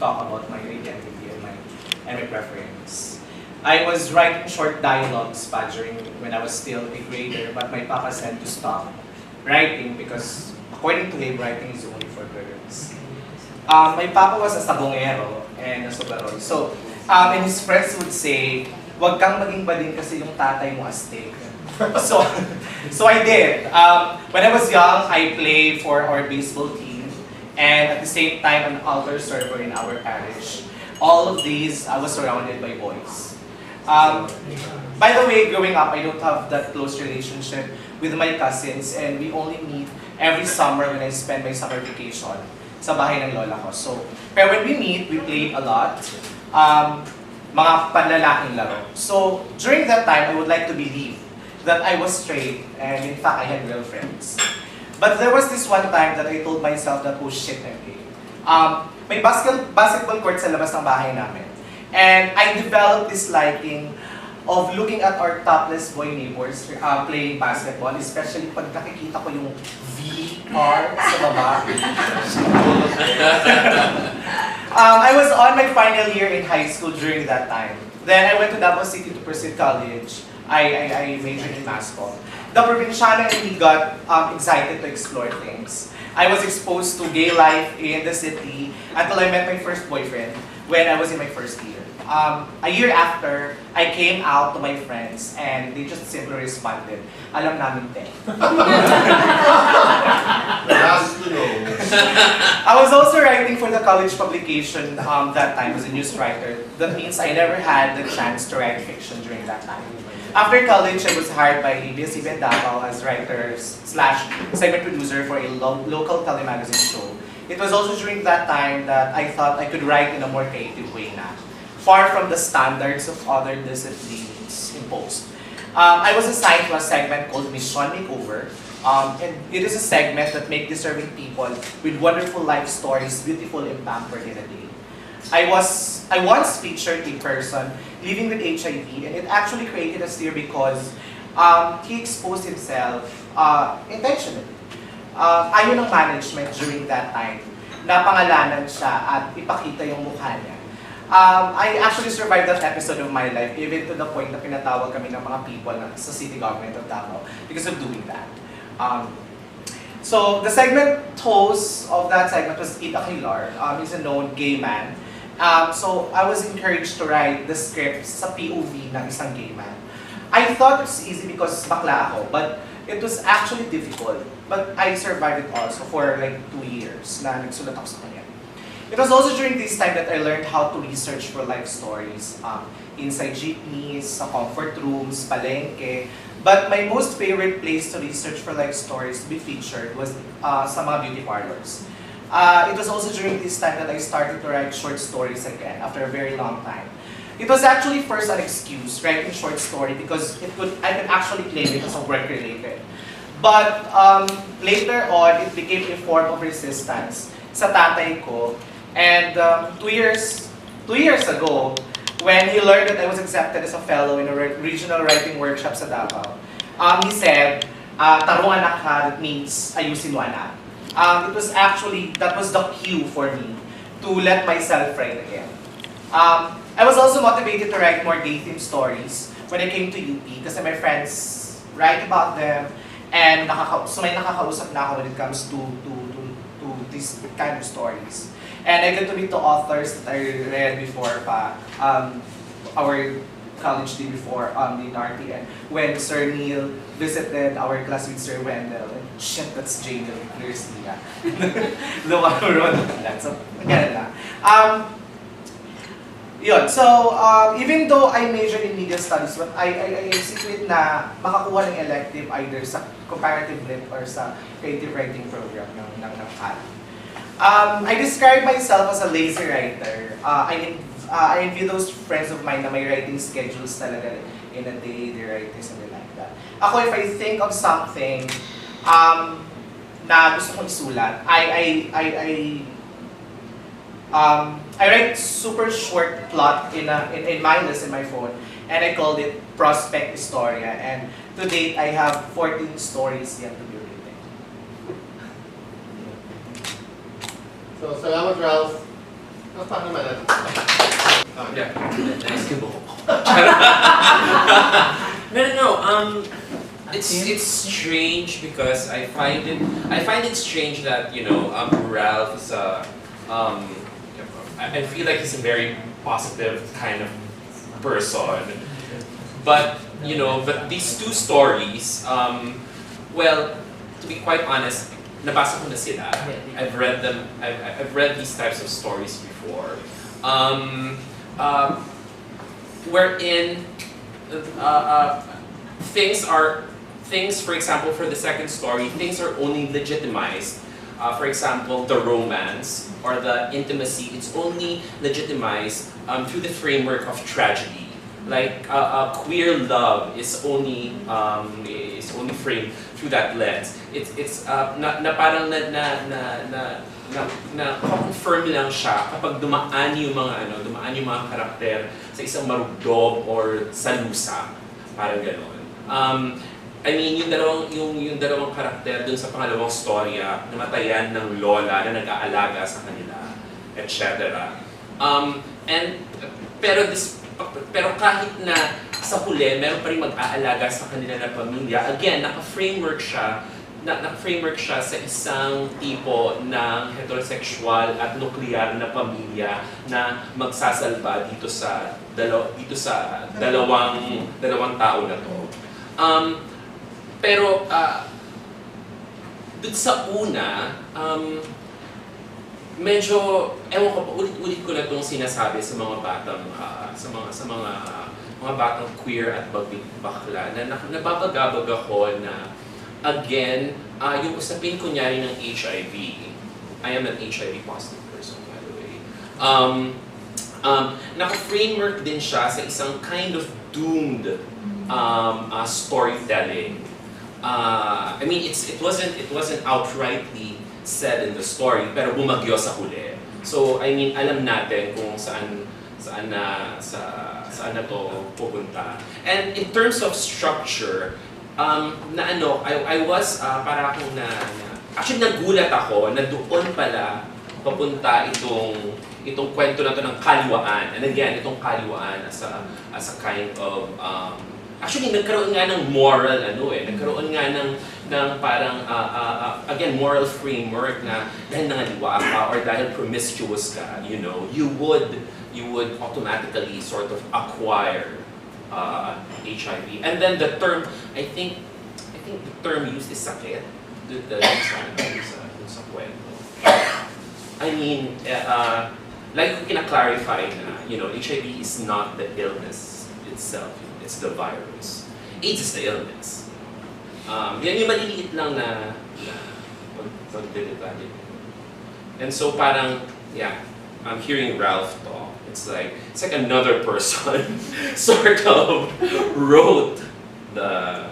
talk about my identity and my preference. I was writing short dialogues pa during when I was still a grader, but my papa said to stop writing because according to him, writing is only for girls. My papa was a sabongero and a sogaroy. So, and his friends would say, "Wag kang maging bading kasi yung tatay mo astig." So I did. When I was young, I played for our baseball team, and at the same time, an altar server in our parish. All of these, I was surrounded by boys. By the way, growing up, I don't have that close relationship with my cousins, and we only meet every summer when I spend my summer vacation sa bahay ng lola ko. So, pero when we meet, we played a lot. Mga panlalaking laro. So, during that time, I would like to believe that I was straight, and in fact, I had girlfriends. But there was this one time that I told myself that, oh shit, I'm gay. May basketball court sa labas ng bahay namin. And I developed this liking of looking at our topless boy neighbors playing basketball, especially pag nakikita ko yung VR sa baba. I was on my final year in high school during that time. Then I went to Davao City to pursue college. I majored in mass comm. The Provinciano and me got excited to explore things. I was exposed to gay life in the city until I met my first boyfriend when I was in my first year. A year after, I came out to my friends and they just simply responded, "Alam namin, te." I was also writing for the college publication that time as a news writer. That means I never had the chance to write fiction during that time. After college, I was hired by ABS-CBN Davao as writer/segment producer for a local telemagazine show. It was also during that time that I thought I could write in a more creative way na, far from the standards of other disciplines imposed. I was assigned to a segment called Mission Makeover, and it is a segment that makes deserving people with wonderful life stories beautiful and pampered in a day. I once featured a person living with HIV, and it actually created a stir because he exposed himself intentionally. Ayaw ng management during that time, napangalanan siya at ipakita yung mukha niya. I actually survived that episode of my life, even to the point na pinatawag kami ng mga people sa city government of Davao because of doing that. So the segment host of that segment was Ita Kilar. He's a known gay man. So I was encouraged to write the script sa POV ng isang gay man. I thought it was easy because bakla ako, but it was actually difficult. But I survived it also for like 2 years na nagsulat ako sa kanya. It was also during this time that I learned how to research for life stories inside jeepneys, sa comfort rooms, palengke. But my most favorite place to research for life stories to be featured was sa mga beauty parlors. It was also during this time that I started to write short stories again after a very long time. It was actually first an excuse, writing short story, because I could actually claim it as a work related. But later on, it became a form of resistance sa tatay ko. And 2 years ago, when he learned that I was accepted as a fellow in a regional writing workshop sa Davao, he said, "Tarong anak ka," that means ayusin mo anak. That was the cue for me to let myself write again. I was also motivated to write more gay-themed stories when I came to UP kasi my friends write about them and may nakakausap na ako when it comes to these kind of stories. And I get to meet the authors that I read before pa, our college day before the RTN, when Sir Neil visited our class with Sir Wendell. And shit, that's Jane Garcia. The one who wrote that. So, ganun lang. Even though I majored in media studies, but I secret na makakuha ng elective either sa comparative lit or sa creative writing program ng CAL. I describe myself as a lazy writer. I envy those friends of mine na may writing schedules talaga in a day, they write this and they like that. Ako, if I think of something na gusto kong isulat, I write super short plot in mindless in my phone, and I called it Prospect Historia. And to date, I have 14 stories yet to be written. So, salamat Ralph. Paano naman natin? Yeah. Nice to know. No. It's strange because I find it strange that Ralph is I feel like he's a very positive kind of person, but these two stories, well, to be quite honest, nabasa ko na sila. I've read them. I've read these types of stories before, wherein things, for example, for the second story, things are only legitimized. For example, the romance or the intimacy, it's only legitimized through the framework of tragedy. Like queer love is only framed through that lens. It's na parang na confirm lang siya kapag dumaan yung mga karakter sa isang marugdog or sa lusa, parang gano'n. I mean, yung dalawang karakter dun sa pangalawang storya, namatayan ng lola na nag-aalaga sa kanila, etc. Pero kahit na sa huli, meron pa rin mag-aalaga sa kanila na pamilya, again, naka-framework siya sa isang tipo ng heterosexual at nuclear na pamilya na magsasalba dito sa dalawang tao na to. Pero dun sa una, medyo ewan ko pa, ulit ko na itong sinasabi sa mga batang mga batang queer at bakla na nababagabag ako na again, yung usapin kunyari ng HIV. I am an HIV positive person, by the way. Naka-framework din siya sa isang kind of doomed storytelling. I mean, it wasn't outrightly said in the story, pero bumagyo sa huli. So, I mean, alam natin kung saan na to pupunta. And in terms of structure, I was para akong actually nagulat ako na doon pala papunta itong kwento na to ng kaliwaan. And again, itong kaliwaan as a kind of actually nagkaroon nga ng moral nagkaroon nga ng parang again moral framework na dahil nangaliwa ka or dahil promiscuous ka, you would automatically sort of acquire HIV. And then the term, I think the term used is sakit. Sa kwento. I mean, like we can clarify na, HIV is not the illness itself. It's the virus. AIDS is the illness. Yan yung maliliit lang na pagdedetali. And so parang, yeah, I'm hearing Ralph talk. It's like another person sort of wrote the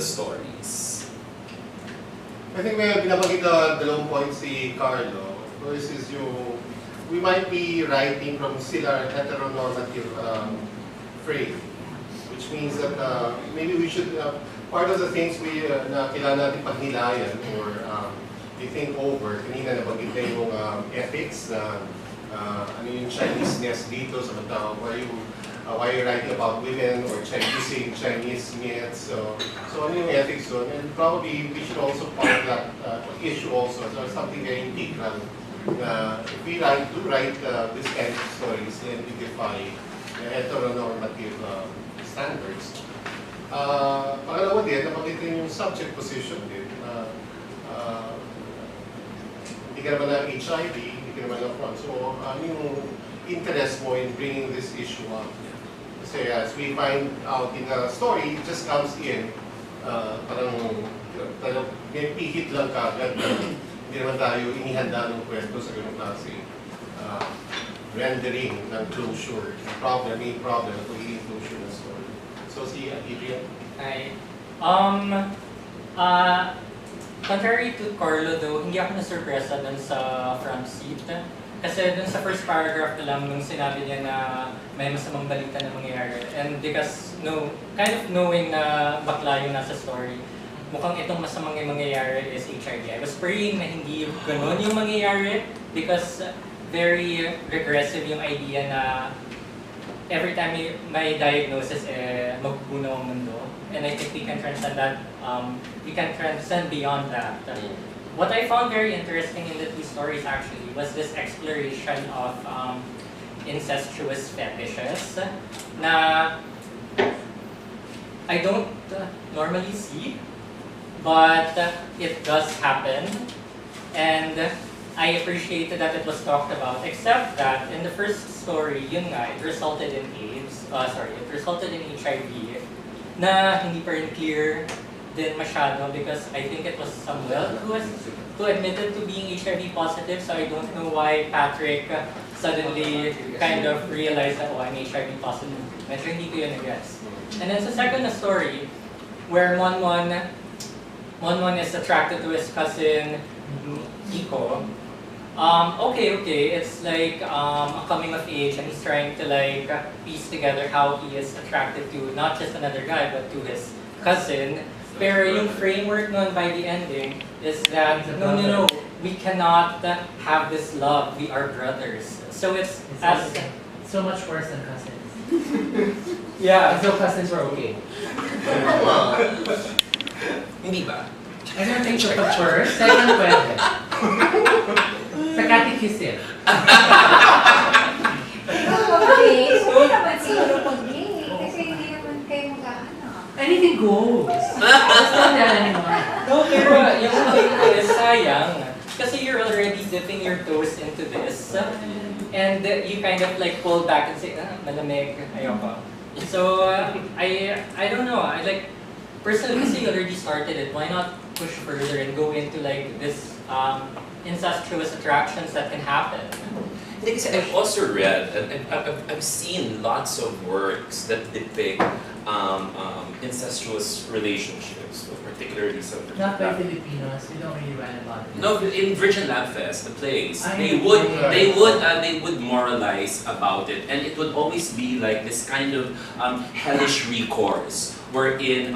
stories. I think may binabanggit na dalawang points si Carlo. First is we might be writing from still our heteronormative frame, which means that maybe we should, part of the things na kailangan natin pagnilayan or we think over, kanina nabanggit na yung ethics na ano yung Chinese-ness dito sa mga why are you writing about women or using Chinese myths, so ano yung ethics doon, and probably we should also part that issue also, so something very integral na if we do write this kind of stories and identify heteronormative standards. Pangalawa din, nabanggit din yung subject position din. Hindi ka naman ng HIV, hindi ka naman ng front. So, ano yung interest mo in bringing this issue up? Kasi as we find out in the story, it just comes in, parang may pihit lang kagad. Hindi naman tayo inihanda ng kwento sa ganung klase. Rendering ng closure, may problem, pagiging closure ng story. So si Adrian? Hi. Contrary to Carlo though, hindi ako na-surpresa dun sa front seat. Kasi dun sa first paragraph na lang nung sinabi niya na may masamang balita na mangyayari. And because kind of knowing na bakla yung nasa story, mukhang itong masamang mangyayari is HIV. I was praying na hindi ganun yung mangyayari because very regressive yung idea na every time may diagnosis, magbubuno ang mundo. And I think we can transcend that, we can transcend beyond that. What I found very interesting in the two stories actually was this exploration of incestuous fetishes na I don't normally see, but it does happen. And I appreciated that it was talked about, except that in the first story, yun nga, it resulted in it resulted in HIV na hindi pa rin clear din masyado because I think it was Samuel who admitted to being HIV positive, so I don't know why Patrick suddenly kind of realized that, oh, I'm HIV positive. Medyo hindi ko yun na-guess. And then sa second story, where Monmon is attracted to his cousin Nico, okay, it's like a coming of age, and he's trying to like piece together how he is attracted to not just another guy but to his cousin. Pero yung framework nun by the ending is that no, we cannot have this love. We are brothers. So it's as so much worse than cousins. yeah. So cousins were okay. Hindi ba? I don't think so. But first, second pwede. Sa catechism. Okay, so hindi naman siguro pag-gay. Kasi hindi naman kayo mag-aanak. Anything goes. Basta anymore. No, pero yung thing is sayang. Kasi you're already dipping your toes into this. And you kind of like pull back and say, malamig, ayoko. So, I don't know. I like, personally, kasi you already started it, why not push further and go into like this incestuous attractions that can happen? Hindi, kasi I've also read, and I've seen lots of works that depict incestuous relationships, particularly some. Not by Filipinos. We don't really write about it. No, in Virgin Lab Fest, the plays, I they would moralize about it, and it would always be like this kind of hellish recourse, wherein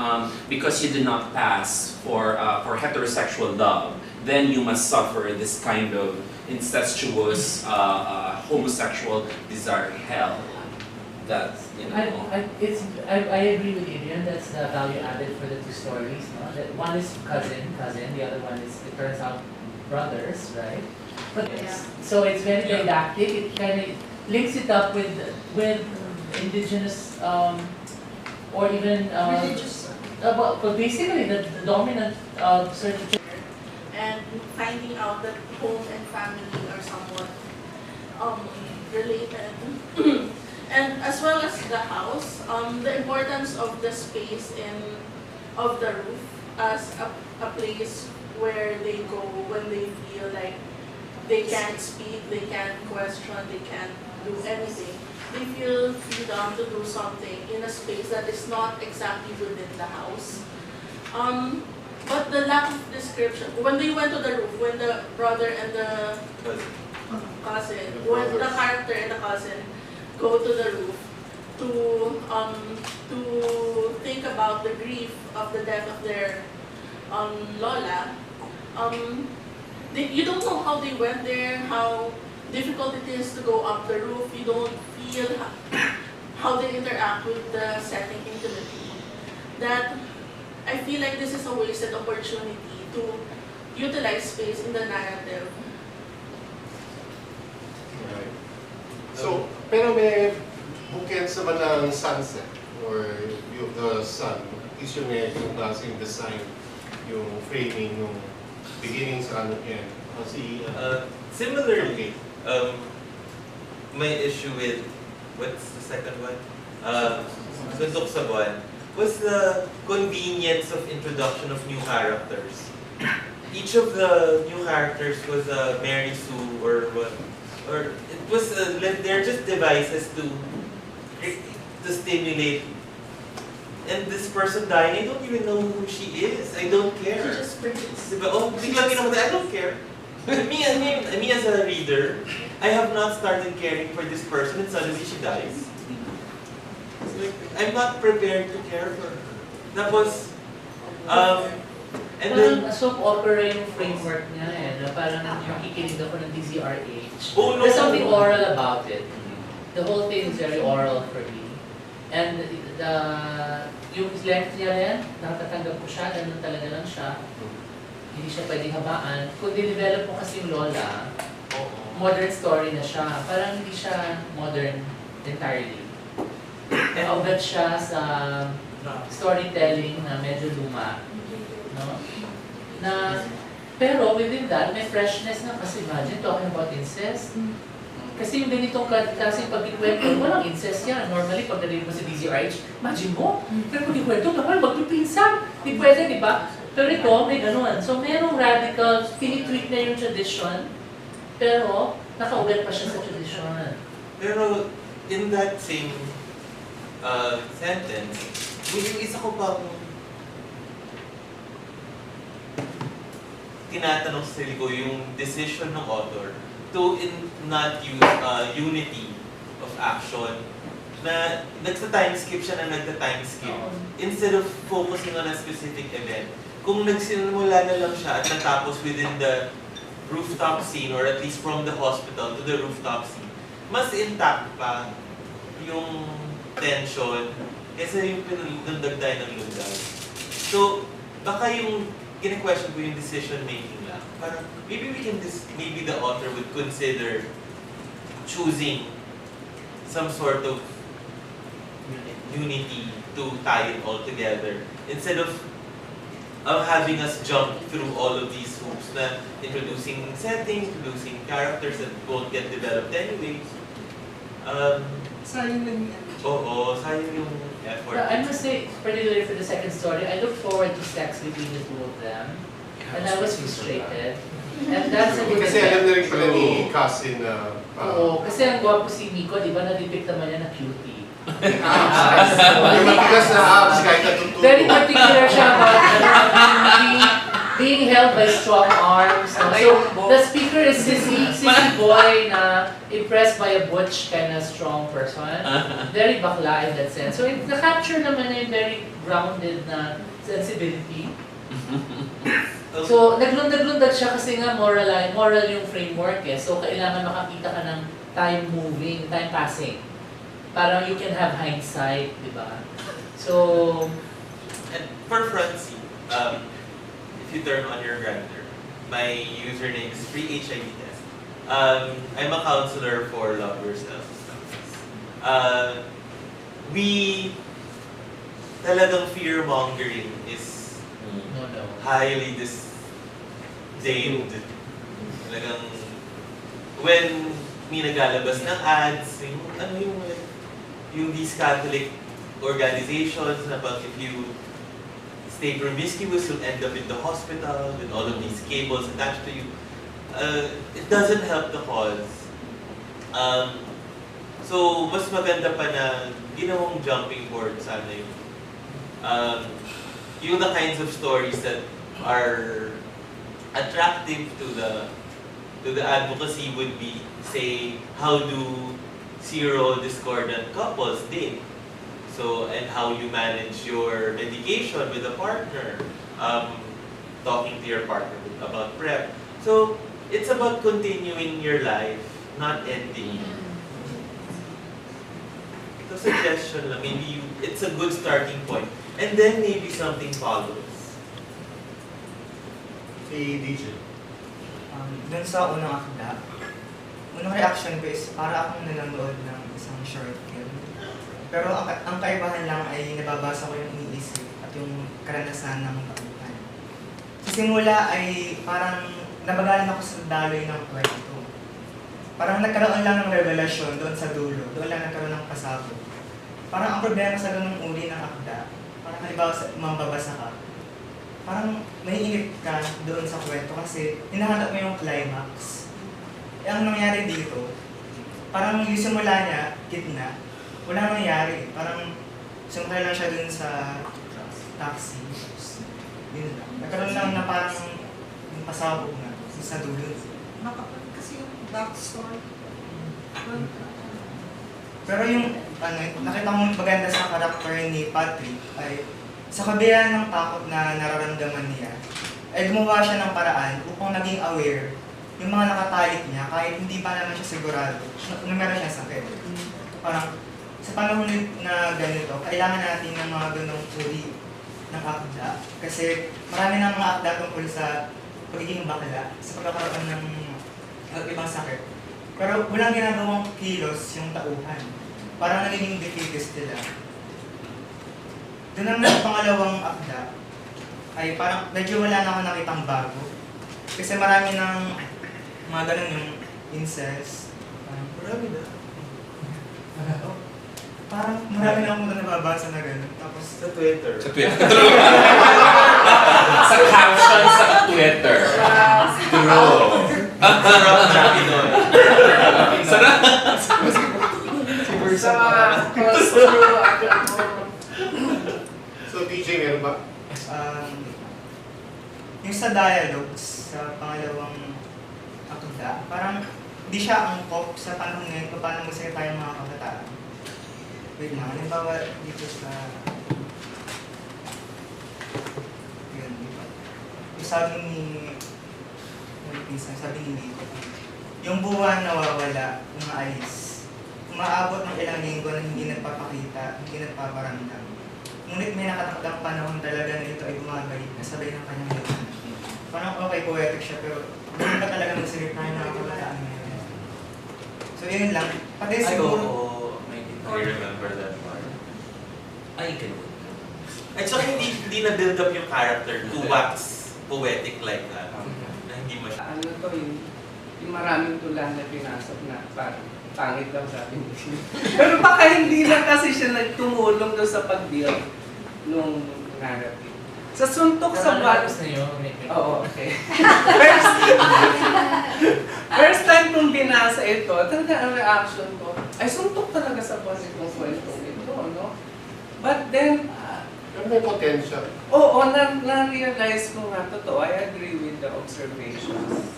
because you did not pass for heterosexual love, then you must suffer this kind of incestuous homosexual desire hell. That's, you know. I agree with Adrian. That's the value added for the two stories. No? That one is cousin. The other one is, it turns out, brothers, right? But so it's very didactic. It kind of links it up with indigenous or even Religious. but basically the dominant certain. And finding out that home and family are somewhat related. And as well as the house, the importance of the space of the roof as a place where they go when they feel like they can't speak, they can't question, they can't do anything. They feel freedom to do something in a space that is not exactly within the house. But the lack of description, when they went to the roof, when the brother and the cousin, when the character and the cousin go to the roof to think about the grief of the death of their Lola, you don't know how they went there, how difficult it is to go up the roof. You don't feel how they interact with the setting intimately. That I feel like this is a wasted opportunity to utilize space in the narrative. Right. So, pero may bookends naman ng sunset or view of the sun. Is yung klaseng design, yung framing, yung beginning sa ano yan. Kasi, Similarly, my issue with, what's the second one? Suntok sa buwan, was the convenience of introduction of new characters. Each of the new characters was a Mary Sue or what, or it was they're just devices to stimulate. And this person dying, I don't even know who she is. I don't care. She just brings. Diba? Oh, biglang ginawa, I don't care. me as a reader, I have not started caring for this person and suddenly she dies. It's like, I'm not prepared to care for her. Tapos, And Parang then, soap opera yung framework niya eh, na parang nakikinig ako ng DZRH. oh no! There's something oral about it. The whole thing is very oral for me. And yung length niya rin, nakatatanggap ko siya, ganun talaga lang siya. Hindi siya pwedeng habaan. Kung dinevelop mo kasi yung Lola, modern story na siya. Parang hindi siya modern entirely. Naugat siya sa storytelling na medyo luma. No? Pero within that, may freshness na kasi imagine talking about incest. Kasi yung ganitong klaseng pagkikwento, walang incest yan. Normally, pag narinig mo si DZRH, imagine mo, pero pagkikwento, bawal magpipinsan. Di pwede, di ba? Pero ito, may ganun. So, merong radical, tinitweak na yung tradition, pero nakaugat pa siya sa tradition. Pero in that same sentence, yung isa ko pang tinatanong sa sarili ko yung decision ng author to not use unity of action na nagsa-time skip siya na nagta-time skip instead of focusing on a specific event. Kung nagsimula na lang siya at natapos within the rooftop scene or at least from the hospital to the rooftop scene, mas intact pa yung tension kaysa yung pinundag tayo ng lundag. So, baka yung kine-question ko yung decision making lang. Parang maybe maybe the author would consider choosing some sort of unity to tie it all together instead of having us jump through all of these hoops na introducing settings, introducing characters that won't get developed anyways. Sayang lang yan. Oo, sayang yung effort. But I must say, particularly for the second story, I look forward to sex between the two of them. And I was frustrated. And that's a good Kasi alam na rin pala ni cousin na... Oo, kasi ang gwapo si Miko, di ba, na-depict naman niya na cutie. Yung matigas na abs kahit natututo. Very particular siya about being held by strong arms. No? So, the speaker is sissy boy na impressed by a butch kind of strong person. Very bakla in that sense. So, na-capture naman na yung very grounded na sensibility. So, naglundag-lundag siya kasi nga moral yung framework eh. So, kailangan makakita ka ng time moving, time passing. Parang you can have hindsight, di ba? So, and for Francie, if you turn on your grinder, my username is freeHIVtest. I'm a counselor for Love Yourself. We talagang fear-mongering is no. highly disdained. Talagang when may naglalabas ng ads, yung these Catholic organizations na pag if you stay promiscuous, you'll end up in the hospital with all of these cables attached to you. It doesn't help the cause. So, mas maganda pa na ginawang jumping board sana yung the kinds of stories that are attractive to the advocacy would be, say, how do zero-discordant couples date? So, and how you manage your medication with a partner, talking to your partner about PrEP. So, it's about continuing your life, not ending it. So, suggestion lang, maybe it's a good starting point. And then maybe something follows. Si DJ. Dun sa unang akda, unang reaction ko is para akong nanonood ng isang short film. Pero ang kaibahan lang ay nababasa ko yung iniisip at yung karanasan ng tauhan. Sa simula ay parang nabagalan ako sa daloy ng kwento. Parang nagkaroon lang ng revelasyon doon sa dulo, doon lang nagkaroon ng pasabog. Parang ang problema sa ganung uri ng akda, parang halimbawa mambabasa ka, parang naiinip ka doon sa kwento kasi hinahanap mo yung climax. Ang nangyari dito, parang yung simula niya, gitna, wala nangyari. Parang sumakay lang siya doon sa taxi. Yun lang. Nagkaroon lang na parang yung pasabog na sa dulo. Makapal kasi yung backstory. Pero yung nakita mong maganda sa karakter ni Patrick ay sa kabila ng takot na nararamdaman niya, ay gumawa siya ng paraan upang naging aware yung mga nakatalik niya kahit hindi pa naman siya sigurado na meron siya sakit. Parang sa panahon na ganito, kailangan natin ng mga ganong uri ng akda kasi marami ng mga akda tungkol sa pagiging bakla, sa pagkakaroon ng ibang sakit. Pero walang ginagawang kilos yung tauhan. Parang nagiging defeatist sila. Doon naman sa pangalawang akda, ay parang medyo wala na ako nakitang bago. Kasi marami ng mga ganun yung incest. Marami na. Parang marami na akong nababasa na ganun. Tapos Sa Twitter. Sa Twitter. Sa caption sa Twitter. True. Sarap na Pinoy. Sarap. So DJ, meron ba? yung sa dialogues, sa pangalawang akda, parang di siya angkop sa panahon ngayon kung paano magsalita yung mga kabataan. Wait lang, halimbawa dito sa... Yun, di ba? Yung sabi ni Nico, yung buwan nawawala, umaalis. Umaabot ng ilang linggo na hindi nagpapakita, hindi nagpaparamdam. Ngunit may nakatakdang panahon talaga na ito ay bumabalik kasabay ng kanyang liwanag. Parang okay, poetic siya, pero hindi pa talaga magsalita yung mga kabataan ngayon. So yun lang. Pati siguro... I remember that part. Ay, ganun. At saka hindi na-build up yung character to wax poetic like that. Na hindi masyadong. Ano to yung maraming tula na pinasok na parang pangit daw sabi ni pero baka hindi lang kasi siya nagtumulong doon sa pag-build nung narrative. Sa Suntok sa buwan. na yun. Oo, okay. First time kong binasa ito, talaga ang reaction ko, ay suntok talaga sa buwan itong kwentong ito, no? But then, Pero may potential. oo, na-realize ko nga, totoo, I agree with the observations.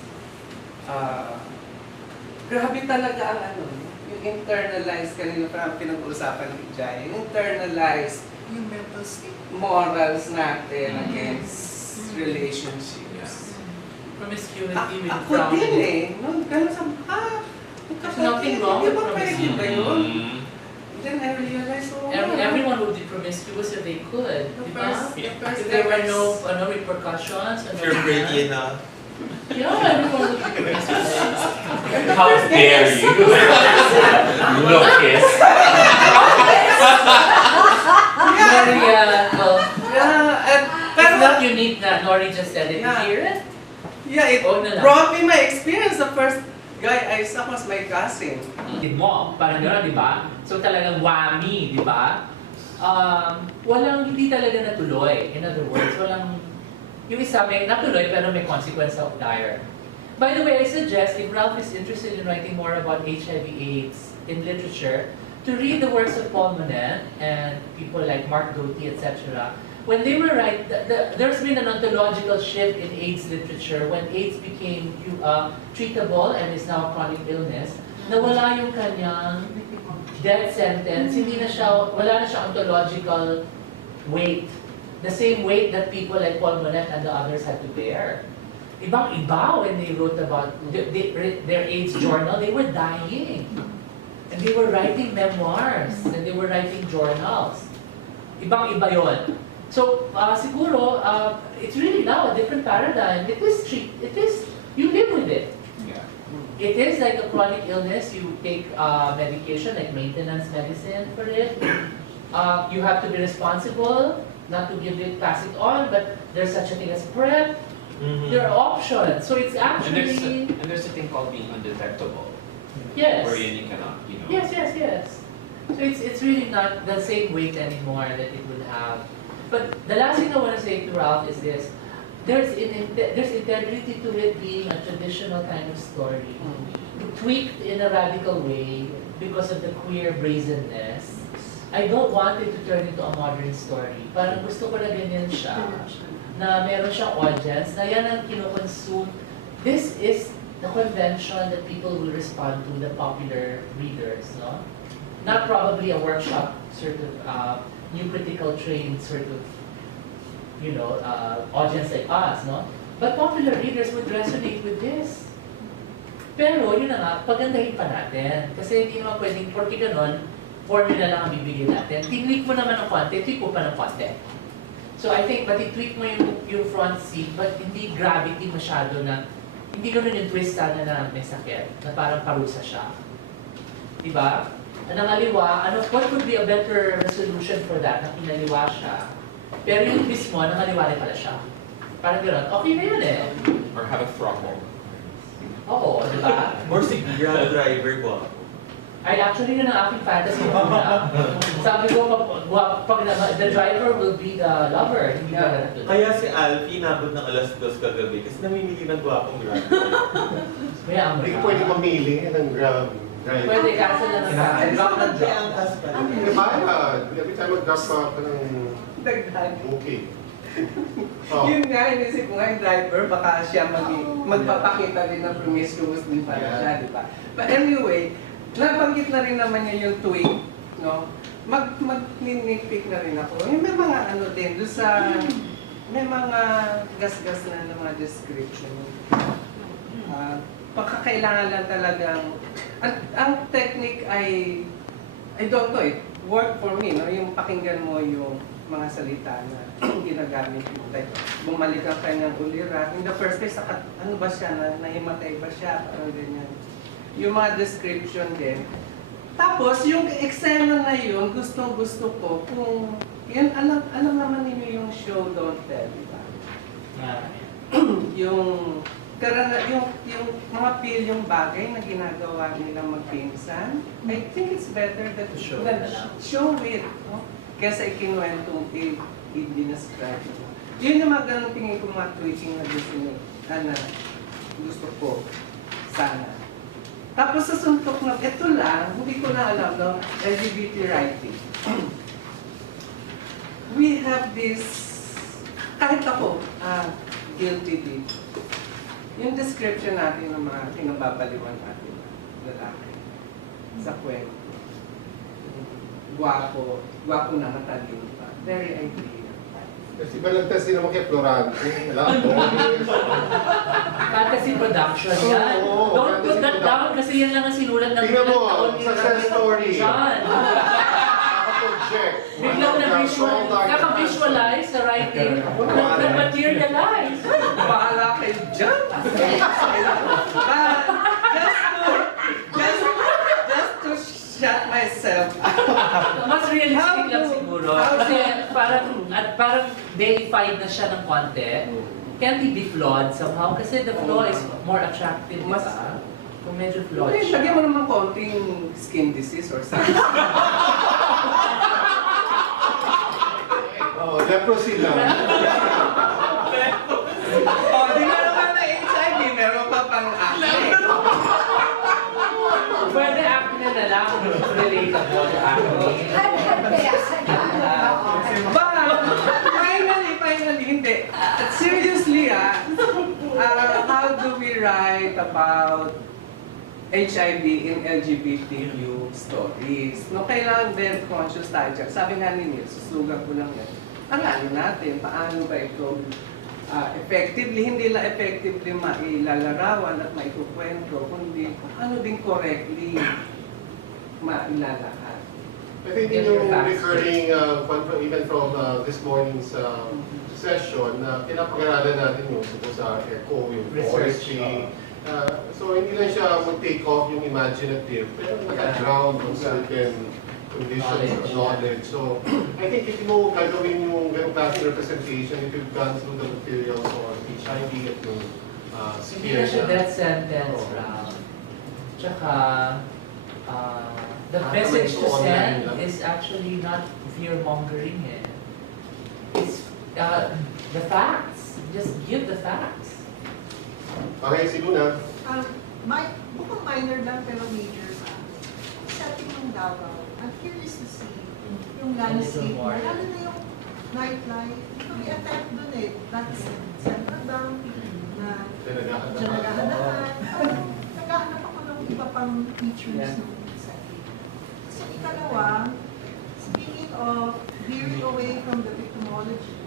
Grabe talaga ang ano, yung internalized, kanina parang pinag-uusapan ni Jai, yung internalized Yung mental state. morals natin against relationships. Promiscuity with Ako din eh. No, gano'n sa There's nothing wrong Di with ba pwede ba yun? Mm. Then I realized, oh, Everyone would be promiscuous if they could. The Di first- ba? the first If there were steps. no repercussions, If you're pretty enough. yeah, everyone would be promiscuous. How dare you? Lucas. Very, well, Yeah, and, it's pero, not unique na Nori just said it. Yeah. You hear it? yeah, it Huwag na lang. brought me my experience. The first guy I saw was my cousin. Mo, parang gano'n, di ba? So talagang wami, di ba? Hindi talaga natuloy. In other words, yung isa may natuloy pero may consequence of dire. By the way, I suggest if Ralph is interested in writing more about HIV/AIDS in literature, to read the works of Paul Monet and people like Mark Doty, etc. When they were there's been an ontological shift in AIDS literature when AIDS became treatable and is now a chronic illness. Nawala yung kanyang death sentence, wala na siya ontological weight. The same weight that people like Paul Monet and the others had to bear. Ibang-iba when they wrote about their AIDS journal, they were dying. And they were writing memoirs, and they were writing journals. Ibang-iba yun. So, siguro, it's really now a different paradigm. It is, you live with it. Yeah. It is like a chronic illness. You take medication, like maintenance medicine for it. You have to be responsible, not to pass it on, but there's such a thing as PrEP. There are options. So it's actually... And there's a thing called being undetectable. Yes. Where you cannot, Yes. So it's really not the same weight anymore that it would have. But the last thing I want to say to Ralph is this. There's integrity to it being a traditional kind of story. Tweaked in a radical way because of the queer brazenness. I don't want it to turn into a modern story. Parang gusto ko na ganyan siya. Na meron siyang audience, na yan ang kinukonsume. This is the convention that people will respond to, the popular readers, no? Not probably a workshop, sort of new critical trained sort of, audience like us, no? But popular readers would resonate with this. Pero yun na nga, pagandahin pa natin. Kasi hindi naman pwedeng, porque ganon, formula lang ang bibigyan natin. Tinweak mo naman ng konti, tweak mo pa ng konti. So I think, but i-tweak mo yung front seat, but hindi gravity masyado na, hindi ganun yung twist sana na may sakit, na parang parusa siya. Diba? Nangaliwa, what could be a better resolution for that, na pinaliwa siya, pero yung twist mo, nangaliwa rin pala siya. Parang gano'n, okay na yun eh. Or have a throttle. Oo, di ba? Or si Grab driver ko. Ay, actually, yun ang aking fantasy muna. Sabi ko, the driver will be the lover. Hindi ka ganun doon. Kaya si Alfie nabot ng alas 2 kagabi kasi namimili ng gwapong Grab driver. May amo Hindi ka. ko pwede mamili ng Grab driver. Pwede, cancel na ng Drop na Kaya ang taas pa rin. Hindi bayad. Every time mag-drop ka ng Dagdag. booking. Oh. Yun nga, inisip ko nga yung driver, baka siya magpapakita rin ng promiscuous din pala Yeah. siya, di ba? But anyway, nabanggit na rin naman niya yung tweak, no? Mag-nitpick na rin ako. Yung may mga ano din, doon sa, may mga gas-gas na ng mga description. Pagkakailangan lang talagang, ang technique ay, I don't know, it work for me, no? Yung pakinggan mo yung mga salita na ginagamit mo. Like, bumalik ang kanyang ulirat. In the first place, ano ba siya? Nahimatay ba siya? Parang ganyan. Yung mga description din. Tapos, yung eksena na yun, gustong-gusto ko kung, yun, alam naman ninyo yung show, don't tell, di ba? yung mga yung bagay na ginagawa nilang magpinsan, I think it's better that show it, no? Kesa ikinuwento, i-describe mo. Yun yung mga ganong tingin ko mga tweaking na gusto ko sana. Tapos sa suntok na, ito lang, hindi ko na alam, no? LGBT writing. We have this, kahit ako, guilty deed. Yung description natin ng mga pinababaliwan natin, lalaki, sa kwento. Guwapo na matalino pa. Very ideal. Kasi balagtas din naman kay Florante. Fantasy production yan. Oo, Don't put fantasy that down kasi yan lang ang sinulat ng Tingnan mo, ilang taon ni success story. John. Naka-project. Biglang naka-visualize sa writing, nag-materialize. Bahala kay John. Just to shut myself up. Mas realistic lang siguro. Kasi parang deified na siya ng konti. Can't he be flawed somehow? Kasi the flaw is more attractive, Mas- diba? Kung medyo flawed Okay, siya. lagyan mo naman konting skin disease or something. Oh, leprosy lang. Di na naman na HIV, meron pa pang acne. Pwede acne na lang. Relatable acne. But, finally, hindi. Seriously, how do we write about HIV in LGBTQ stories? No, kailangan very conscious tayo dyan. Sabi nga ni Neil, suslugan ko lang yan. Ano natin, paano ba ito hindi lang effectively mailalarawan at maikukwento, kundi paano din correctly mailalahat. I think yung recurring, even from this morning's session, na pinapag-aralan natin yung sa echo, yung poetry. So hindi lang siya mag-take off yung imaginative, pero nag-ground on certain conditions, knowledge. So I think if mo gagawin yung ganong klase representation, if you've gone through the materials on HIV at yung Hindi na siya death sentence, Ram. Tsaka, the message to send is actually not fear-mongering eh. It's the facts. Just give the facts. Okay, si Luna. Bukong minor lang pero major sa setting ng Davao. I'm curious to see yung landscape mo, lalo na yung nightlife. Ito may attempt dun eh. That's Central Bank, na naghahanap. Naghahanap ako ng iba pang features ng setting. So ikalawa, speaking of veering away from the victimology,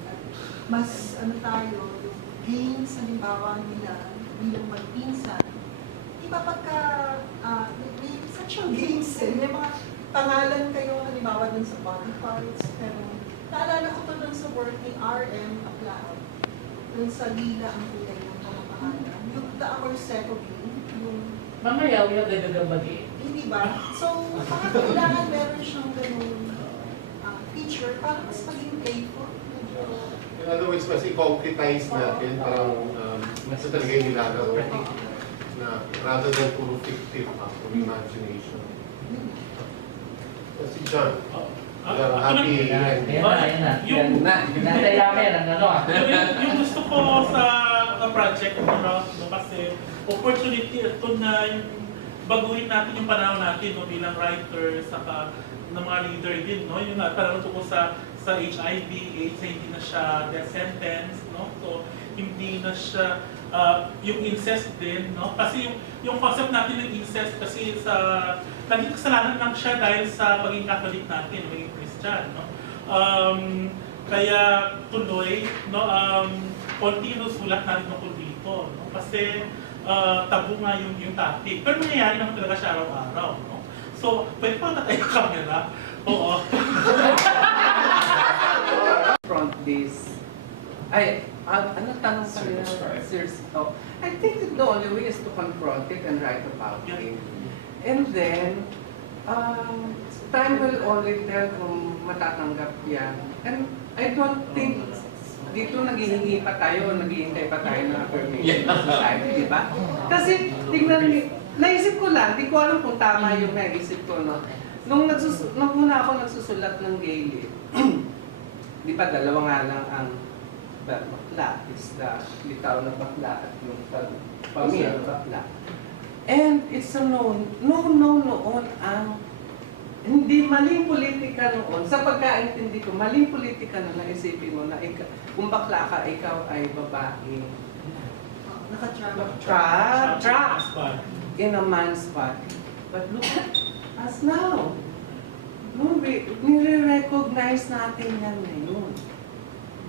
mas tayo, yung games, halimbawa nila, bilang magpinsan, iba pagka may sexual games may mga pangalan kayo, halimbawa dun sa body parts, pero naalala ko to dun sa working RM applied, dun sa lila ang kulay ng mga pangalan. Yung the our second game, yung Mamaya, we have the gagambagi. hindi ba? So, baka kailangan meron siyang ganun feature para mas maging playful. In other words, mas i-concretize natin, parang mas talaga yung nilalaro na rather than puro fictive, puro imagination. Si John, happy Ayan na. Yung Natayamin ang ano yung gusto ko sa project no, kasi opportunity ito na yung baguhin natin yung panahon natin no, bilang writer saka ng mga leader din no, yung parang tungkol sa HIV, AIDS hindi na siya death sentence no, so hindi na siya yung incest din no, kasi yung concept natin ng incest kasi sa naging kasalanan lang siya dahil sa pagiging Catholic natin, maging Christian no. Kaya tuloy no, konti sulat natin tungkol dito no, kasi tabu nga yung topic. Pero nangyayari naman talaga siya araw-araw no. So, pwede pa tayo kamera. Oo. Front this. Ano tanong sa nila? Oh, I think that the only way is to confront it and write about it. And then, time will only tell kung matatanggap yan. And I don't think dito naghihingi pa tayo o naghihintay pa tayo ng affirmation ng society, di ba? Kasi, tingnan niyo, naisip ko lang, di ko alam kung tama yung naisip ko, no? Nung una ako nagsusulat ng gay lit, di ba dalawa nga lang ang bakla, isda, litaw na bakla at yung pamilya bakla. And it's a noon ang hindi maling politika noon. Sa pagkaintindi ko, maling politika na naisipin mo na kung bakla ka, ikaw ay babae. Trapped in a man's body. But look at us now. No, nire-recognize natin yan ngayon.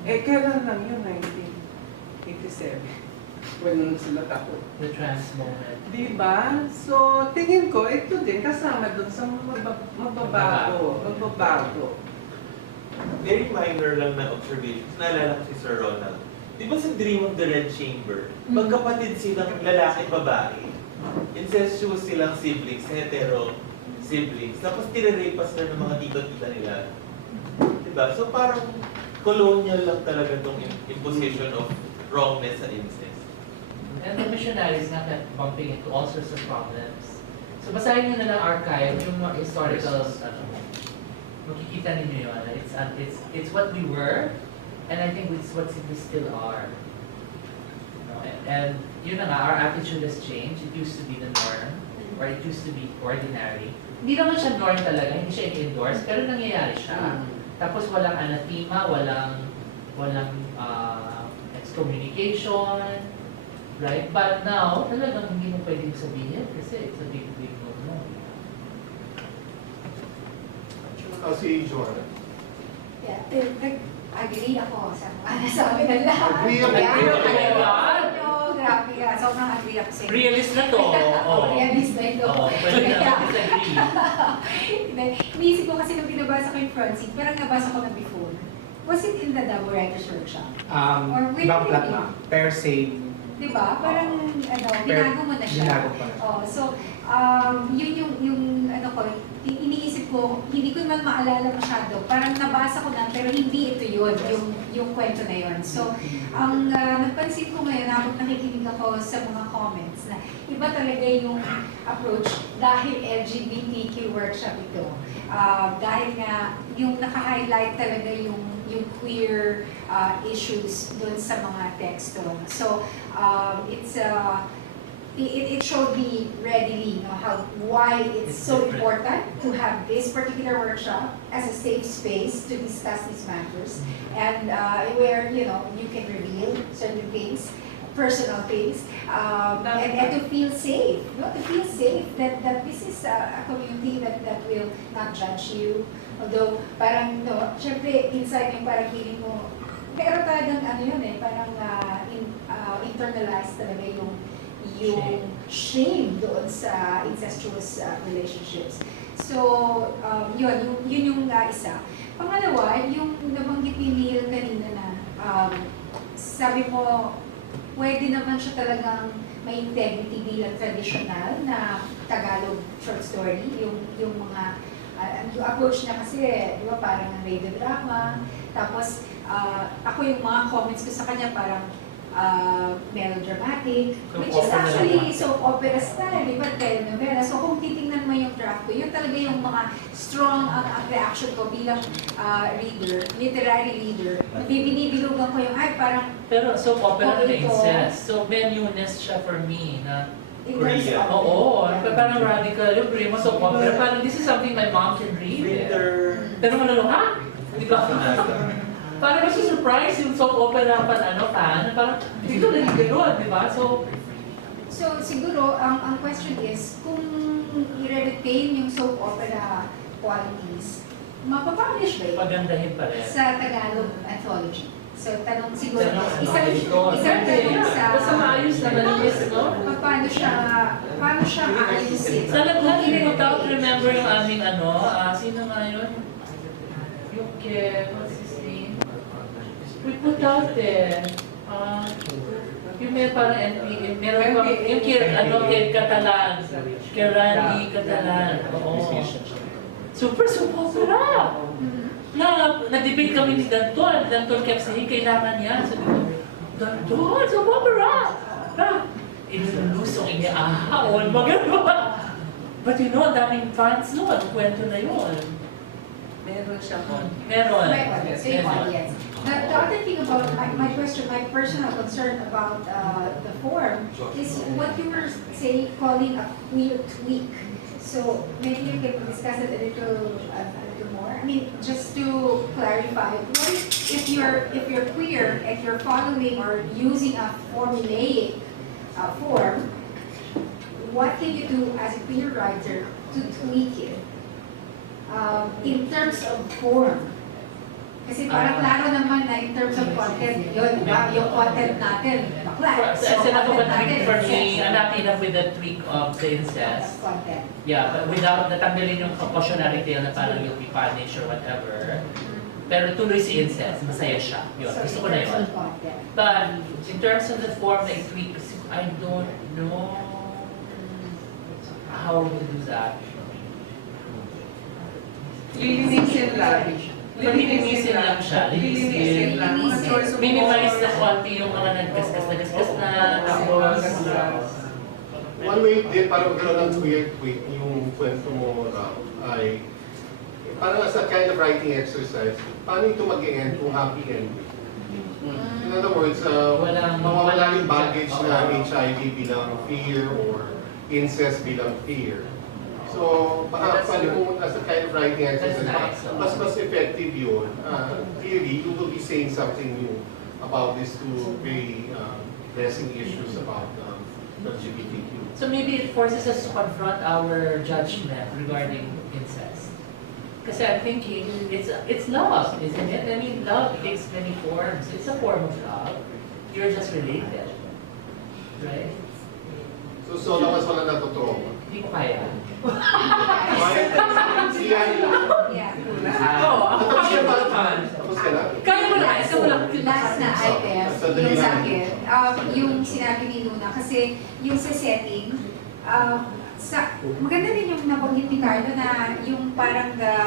Kailan lang yun? 1987. When nagsulat ako. The trans moment. Diba? So, tingin ko, ito din kasama dun sa magbabago. Very minor lang na observations. Naalala ko si Sir Ronald. Di ba sa Dream of the Red Chamber, magkapatid silang lalaki at babae. Incestuous silang siblings, hetero siblings. Tapos tire-rape pa sila ng mga tito-tita nila. Diba? So parang colonial lang talaga itong imposition of wrongness and incest. And the missionaries nga kept bumping into all sorts of problems. So basahin nyo na lang archive, yung mga historical, makikita ninyo yun. It's what we were, and I think it's what we still are. And yun na nga, our attitude has changed. It used to be the norm, or it used to be ordinary. Hindi naman siya norm talaga, hindi siya i-endorse, pero nangyayari siya. Tapos walang anathema, walang excommunication, right? But now, talagang hindi mo pwedeng sabihin kasi it's a big no. Si Joanna. Yeah, agree ako sa mga nasabi ng lahat. Agree ako. Grabe ka. Sobrang agree ako sa inyo. Realist na to. Realist na ito. Pwede na disagree. Iniisip ko kasi nung binabasa ko yung front seat, parang nabasa ko na before. Was it in the Dazo Writers Workshop? Ibang plot na. Per se. Diba? Parang, binago mo na siya. Binago pa na. So, yun yung iniisip ko, hindi ko naman maalala masyado. Parang nabasa ko na, pero hindi ito yun, yung kwento na yun. So, ang napansin ko ngayon, habang nakikinig ako sa mga comments, na iba talaga yung approach dahil LGBTQ workshop ito. Dahil nga, yung naka-highlight talaga yung queer issues doon sa mga teksto. So, it showed me readily why it's so important to have this particular workshop as a safe space to discuss these matters, and where you can reveal certain things, personal things, and to feel safe, to feel safe that this is a community that will not judge you. Although parang syempre inside yung parang feeling mo pero talagang ano yun eh, parang internalized talaga yung shame doon sa incestuous relationships. So, yun yung isa. Pangalawa, yung nabanggit ni Neil kanina na sabi mo, pwede naman siya talagang may integrity bilang traditional na Tagalog short story, yung mga yung approach niya kasi, di ba, parang ang radio drama. Tapos, ako yung mga comments ko sa kanya parang melodramatic, which is actually soap opera style, di ba, telenovela. So kung titingnan mo yung draft ko, yun talaga yung mga strong ang reaction ko bilang reader, literary reader. Binibilugan ko yung, ay parang Pero soap opera na ito. incest. So menuiness siya for me na in terms Korea. of- oo, parang radical yung primo soap opera. Parang this is something my mom can read. Pero manalo, ha? Di ba? Parang kasi surprise yung soap opera fan, parang dito naging gano'n, di ba? So siguro, ang question is, kung i-retain yung soap opera qualities, mapapublish ba yun pagandahin pa rin. sa Tagalog anthology? So, tanong siguro, Tanong, isang tanong sa... Basta maayos naman yung no? Paano siya aayusin? Talagang without remember yung aming sino nga yun? Yung what's his name? We put out yung may parang NP, meron pa, yung kay Catalan, kay Randy Catalan, oo. Super opera! Na-debate kami ni Danton kept saying, kailangan yan. Sabi ko, Danton, soap opera! Inulusong iniahaon, magagawa. But you know, ang daming fans noon, kwento na yun. Meron siya kon. Meron. Same audience. The other thing about my question, my personal concern about the form is what you were calling a queer tweak. So maybe you can discuss it a little more. I mean, just to clarify, what if you're queer and you're following or using a formulaic form, what can you do as a queer writer to tweak it? In terms of form. Kasi parang klaro naman na in terms of content, yun, diba? Yung content natin, bakla. So, enough of a tweak for me, not enough with the tweak of the incest. Content. Yeah, but without natanggalin yung cautionary tale na parang you'll be punished or whatever. Pero tuloy si incest, masaya siya. Yun, So, gusto ko in na terms yun. of content. But in terms of the form na i-tweak, I don't know how to do that. Lilinisin lang. Lilinisin lang siya. Lilinisin lang. Mga source of Minimize na water. konti yung mga nagkaskas na tapos. One way din para magkaroon ng queer tweak, yung kwento mo raw, ay parang as a kind of writing exercise, paano ito mag-end kung happy ending? In other words, mawawala yung baggage na HIV bilang fear or incest bilang fear. So, baka pwede mo as a kind of writing exercise, mas effective yun. Clearly, you will be saying something new about these two very pressing issues about LGBTQ. So maybe it forces us to confront our judgment regarding incest. Kasi I'm thinking, it's love, isn't it? I mean, love takes many forms. It's a form of love. You're just related. Right? So long as wala natuturo. Hindi ko kaya. Yeah. Oo, ako kaya pa naman. Tapos ka na? Kaya mo na, isa mo lang. Last na item, yung sa akin, yung sinabi ni Luna, kasi yung sa setting, maganda din yung nabanggit ni Carlo na yung parang the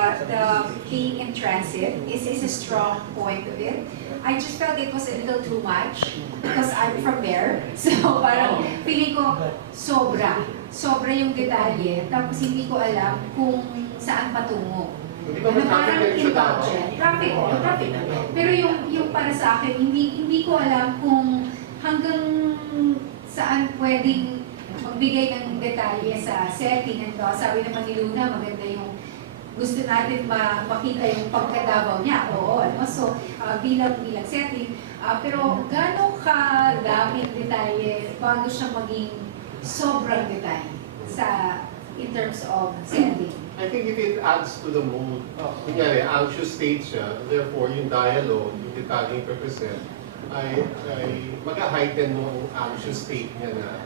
being in transit is a strong point of it. I just felt it was a little too much because I'm from there. So parang feeling ko sobra yung detalye, tapos hindi ko alam kung saan patungo. Hindi ba may traffic sa Davao? Traffic. Pero yung para sa akin, hindi ko alam kung hanggang saan pwedeng magbigay ng detalye sa setting. And sabi naman ni Luna, maganda yung gusto natin makita yung pagkadabaw niya. Oo, ano? So, bilang setting. Pero gano'ng kadaming detalye bago siya maging sobrang detalye in terms of setting? I think if it adds to the mood, kunyari, anxious state siya, therefore yung dialogue, yung detalyeng represent, ay mag-heighten mo ang anxious state niya na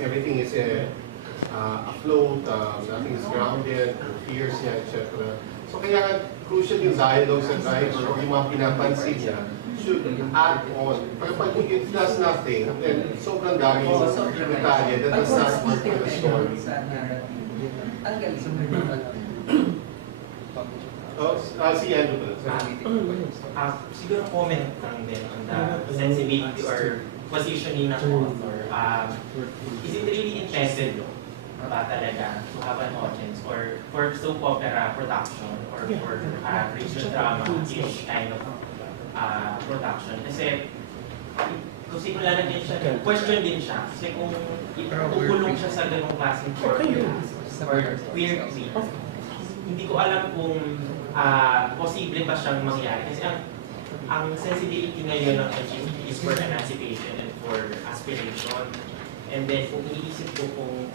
everything is afloat, nothing is grounded, fears niya, etc. So kaya crucial yung dialogue sa driver or yung mga pinapansin niya should add on. Pero pag it does nothing, then sobrang dami yung detalye that does not work for the story. Ang galing. Si Andrew pala. Siguro comment lang din on the sensibility or positioning ng author. Is it really intended ba talaga to have an audience or for soap opera production or for regional drama-ish kind of production? Kasi kung simula na din siya, question din siya. Kasi kung ipupulong siya sa ganong klaseng formula or queer queen, hindi ko alam kung posible ba siyang mangyari. Kasi ang sensibility ngayon ng LGBT is for emancipation and for aspiration. And then kung iniisip ko kung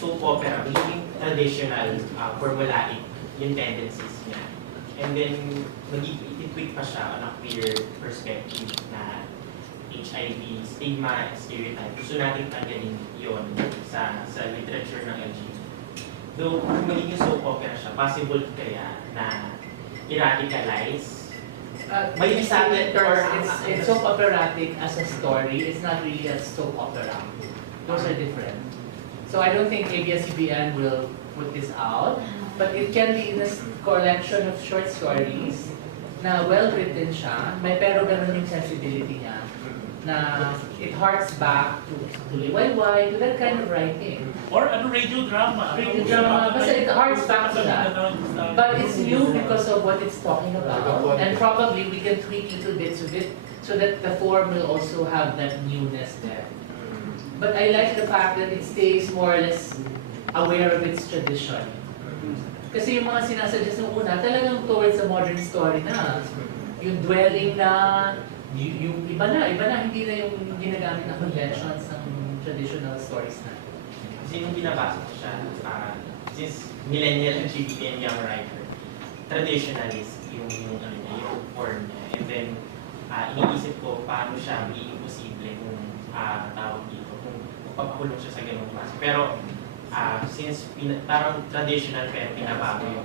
soap opera, magiging traditional, formulaic yung tendencies niya. And then mag-equate pa siya on a queer perspective na HIV, stigma, stereotype. Gusto natin tanggalin yun sa literature ng LGBT. Though kung magiging soap opera siya, possible kaya na i-radicalize. May excitement or it's soap operatic as a story. It's not really a soap opera. Those are different. So I don't think ABS-CBN will put this out, but it can be in a collection of short stories na well-written siya, may pero ganun yung sensibility niya, na it harks back to liwayway, to that kind of writing. Or radio drama. Radio drama, basta it harks back to that. But it's new because of what it's talking about, and probably we can tweak little bits of it so that the form will also have that newness there. But I like the fact that it stays more or less aware of its tradition. Kasi yung mga sinasuggest ng una, talagang towards a modern story na. Yung dwelling na, yung iba na, hindi na yung ginagamit na conventions ng traditional stories na. Kasi nung binabasa ko siya, since millennial LGBT and young writer, traditionalist yung form niya. And then, iniisip ko paano siya magiging posible kung tawag dito, kung pagpakulong siya sa ganung klase. Pero, since parang traditional pero pinabago yung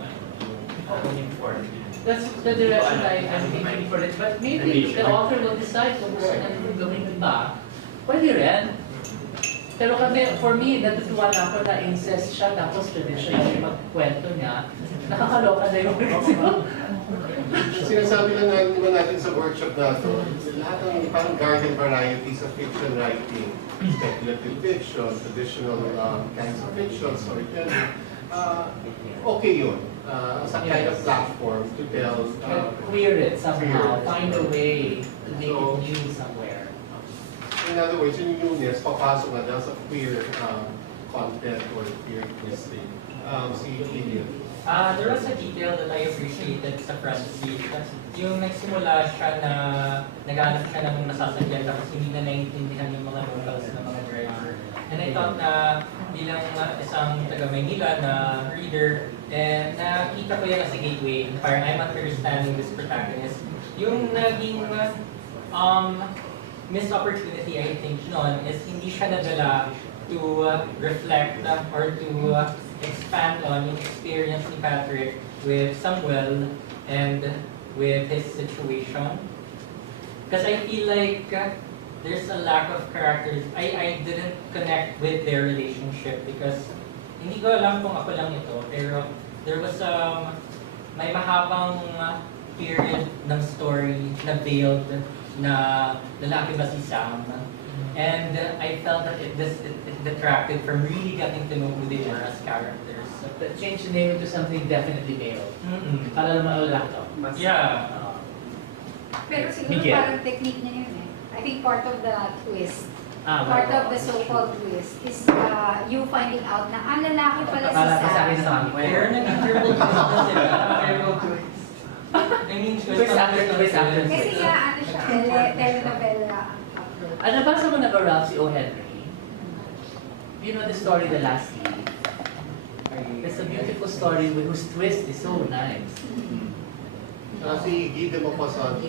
form niya. That's the direction I'm thinking for it. But maybe the author will decide kung gawin ba. Pwede rin. Pero kami, for me, natutuwa na ako na incest siya, tapos traditional yung magkwento niya. Nakakaloka na yung Sinasabi lang naman natin sa workshop na ito, lahat ng parang garden variety sa fiction writing, speculative fiction, traditional kinds of fiction, storytelling, okay yun. As a kind of platform to tell. Queer it somehow, find a way to make it new somewhere. In other words, yung newness, papasok na dyan sa queer content or queer twisting. Si Lilian. There was a detail that I appreciated sa front seat. Yung nagsimula siya na naghanap siya ng nasasakyan tapos hindi na naiintindihan yung mga locals na mga driver. And I thought na bilang isang taga-Maynila na reader, nakita ko yan as a gateway. Parang I'm understanding this protagonist. Yung naging missed opportunity, I think, noon is hindi siya nadala to reflect or to expand on yung experience ni Patrick with Samuel and with his situation. Because I feel like there's a lack of characters. I didn't connect with their relationship because hindi ko alam kung ako lang ito, pero there was may mahabang period ng story na veiled na lalaki ba si Sam. And I felt that it detracted from really getting to know who they were as characters. But change the name to something definitely male. Para naman lalaki. Yeah. Pero siguro parang technique niya yun eh. I think part of the twist, part of the so-called twist is you finding out na ang lalaki pala si Sam. Pero nag-interval twist na sila. I mean, twist after twist after twist. Kasi nga, ano siya, telenovela. Nabasa mo na ba Ralph si O. Henry? You know the story The Last Leaf? The It's a beautiful story whose twist is so nice. Si Guy de Maupassant,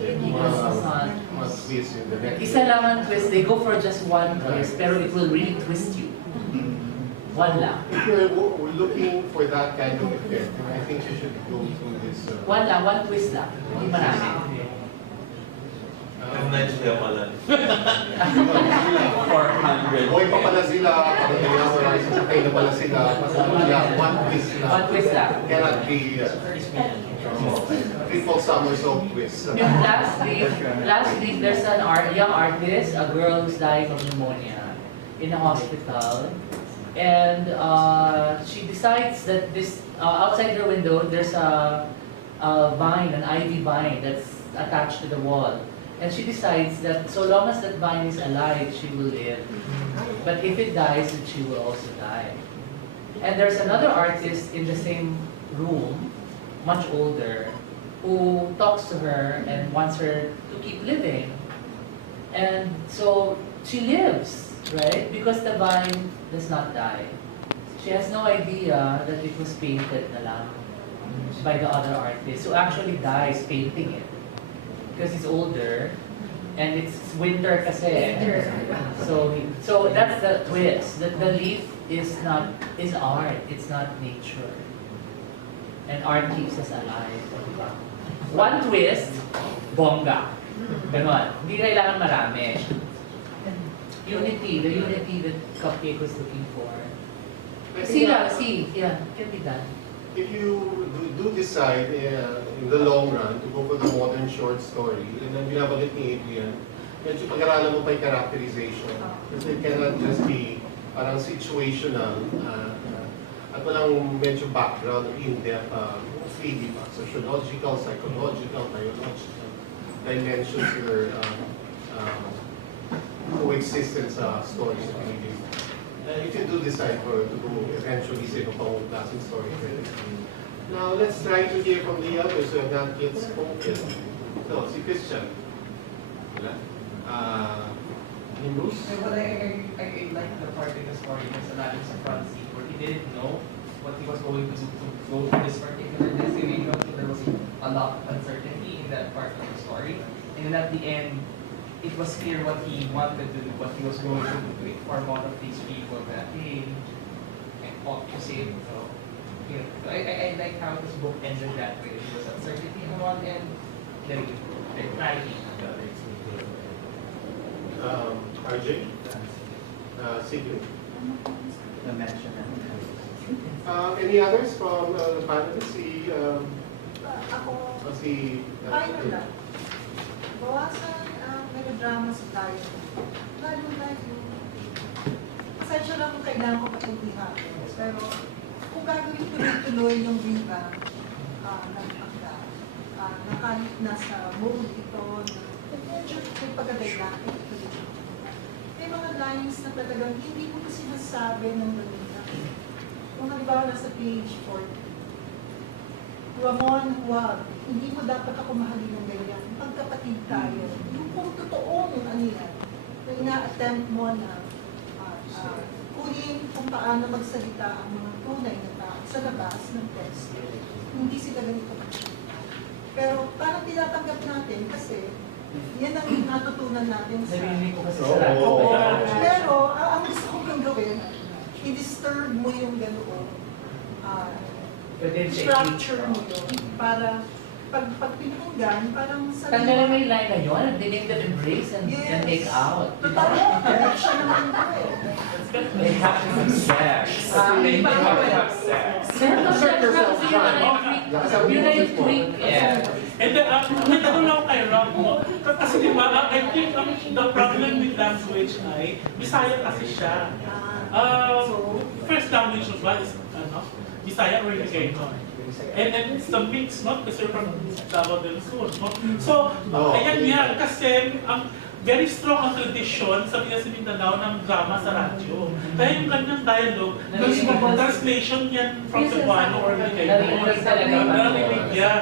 mas twist in the next. Isa lang ang twist, they go for just one twist, pero it will really twist you. One lang. If you're looking for that kind of effect, I think you should go through this. One lang, one twist lang. Hindi marami. Medyo pala. 400. Boy pa pala sila, kapag kaya sakay na pala sila, one twist lang. One twist lang. Cannot be triple somersault twist. Yung last week there's an young artist, a girl who's dying of pneumonia in a hospital. And she decides that this outside her window there's a vine, an ivy vine that's attached to the wall. And she decides that so long as that vine is alive, she will live. But if it dies, then she will also die. And there's another artist in the same room, much older, who talks to her and wants her to keep living. And so she lives, right? Because the vine does not die. She has no idea that it was painted na lang by the other artist, who actually dies painting it. Because he's older, and it's winter kasi. So that's the twist. That the leaf is art. It's not nature. And art keeps us alive. One twist, bongga. Ganon. Hindi kailangan marami. Unity, the unity that Cupcake was looking for. Yeah, can be done. If you do decide in the long run to go for the modern short story, and then binabanggit ni Adrian, medyo pag-aralan mo pa yung characterization. Kasi it cannot just be parang situational at walang medyo background or in-depth 3D pa. Sociological, psychological, biological dimensions your coexistence stories na pinigil mo. If you do decide to go eventually sa ibang pang klaseng story. Now, let's try to hear from the others who have not yet spoken. So, si Christian. Wala? Bruce? Well, I like the part in the story na sa natin sa front seat where he didn't know what he was going to do to go to this particular destination. So there was a lot of uncertainty in that part of the story. And then at the end, it was clear what he wanted to do, what he was going to do to inform all of these people that, hey, and ought to save. So, you know, I like how this book ended that way. It was uncertainty on one end, then clarity on the other. RJ? Sigrid? Any others from the panelists? Minor lang. Bawasan melodrama sa tayo. Lalo na yung... Pasensya lang kung kailangan ko patuntihan. Pero kung gagawin tuloy-tuloy yung revamp ng akda, nakalit na sa mode ito, medyo may pagkadagdakin ito dito. May mga lines na talagang hindi ko sinasabi ng ganito. Kung halimbawa nasa page 40, Ramon, huwag. Hindi mo dapat ako mahalin ng ganyan. Pagkapatid tayo. Yung kung totoo yung ano yan, na ina-attempt mo na kunin kung paano magsalita ang mga tunay na tao sa labas ng text. Hindi sila ganito magsalita. Pero parang tinatanggap natin kasi yan ang natutunan natin sa... Pero ang gusto kong gawin, i-disturb mo yung ganoon. Structure mo yun para pag pinakinggan, parang sa... Tanggalin mo yung line na yun, dinig that embrace and make out. Total, siya naman ito eh. They have to have sex. They have to have sex. Yun na yung tweak. And then, may tanong lang kay Rob mo. Kasi di ba, I think the problem with language ay, Bisaya kasi siya. First language of what is, Bisaya or Ilocano. And then it's a mix, not? Kasi from Davao del Sur, no? So, ayan yan, kasi ang very strong ang tradisyon sa Mindanao ng drama sa radyo. Kaya yung kanyang dialogue, translation yan from Cebuano or Ilocano. Narinig yan.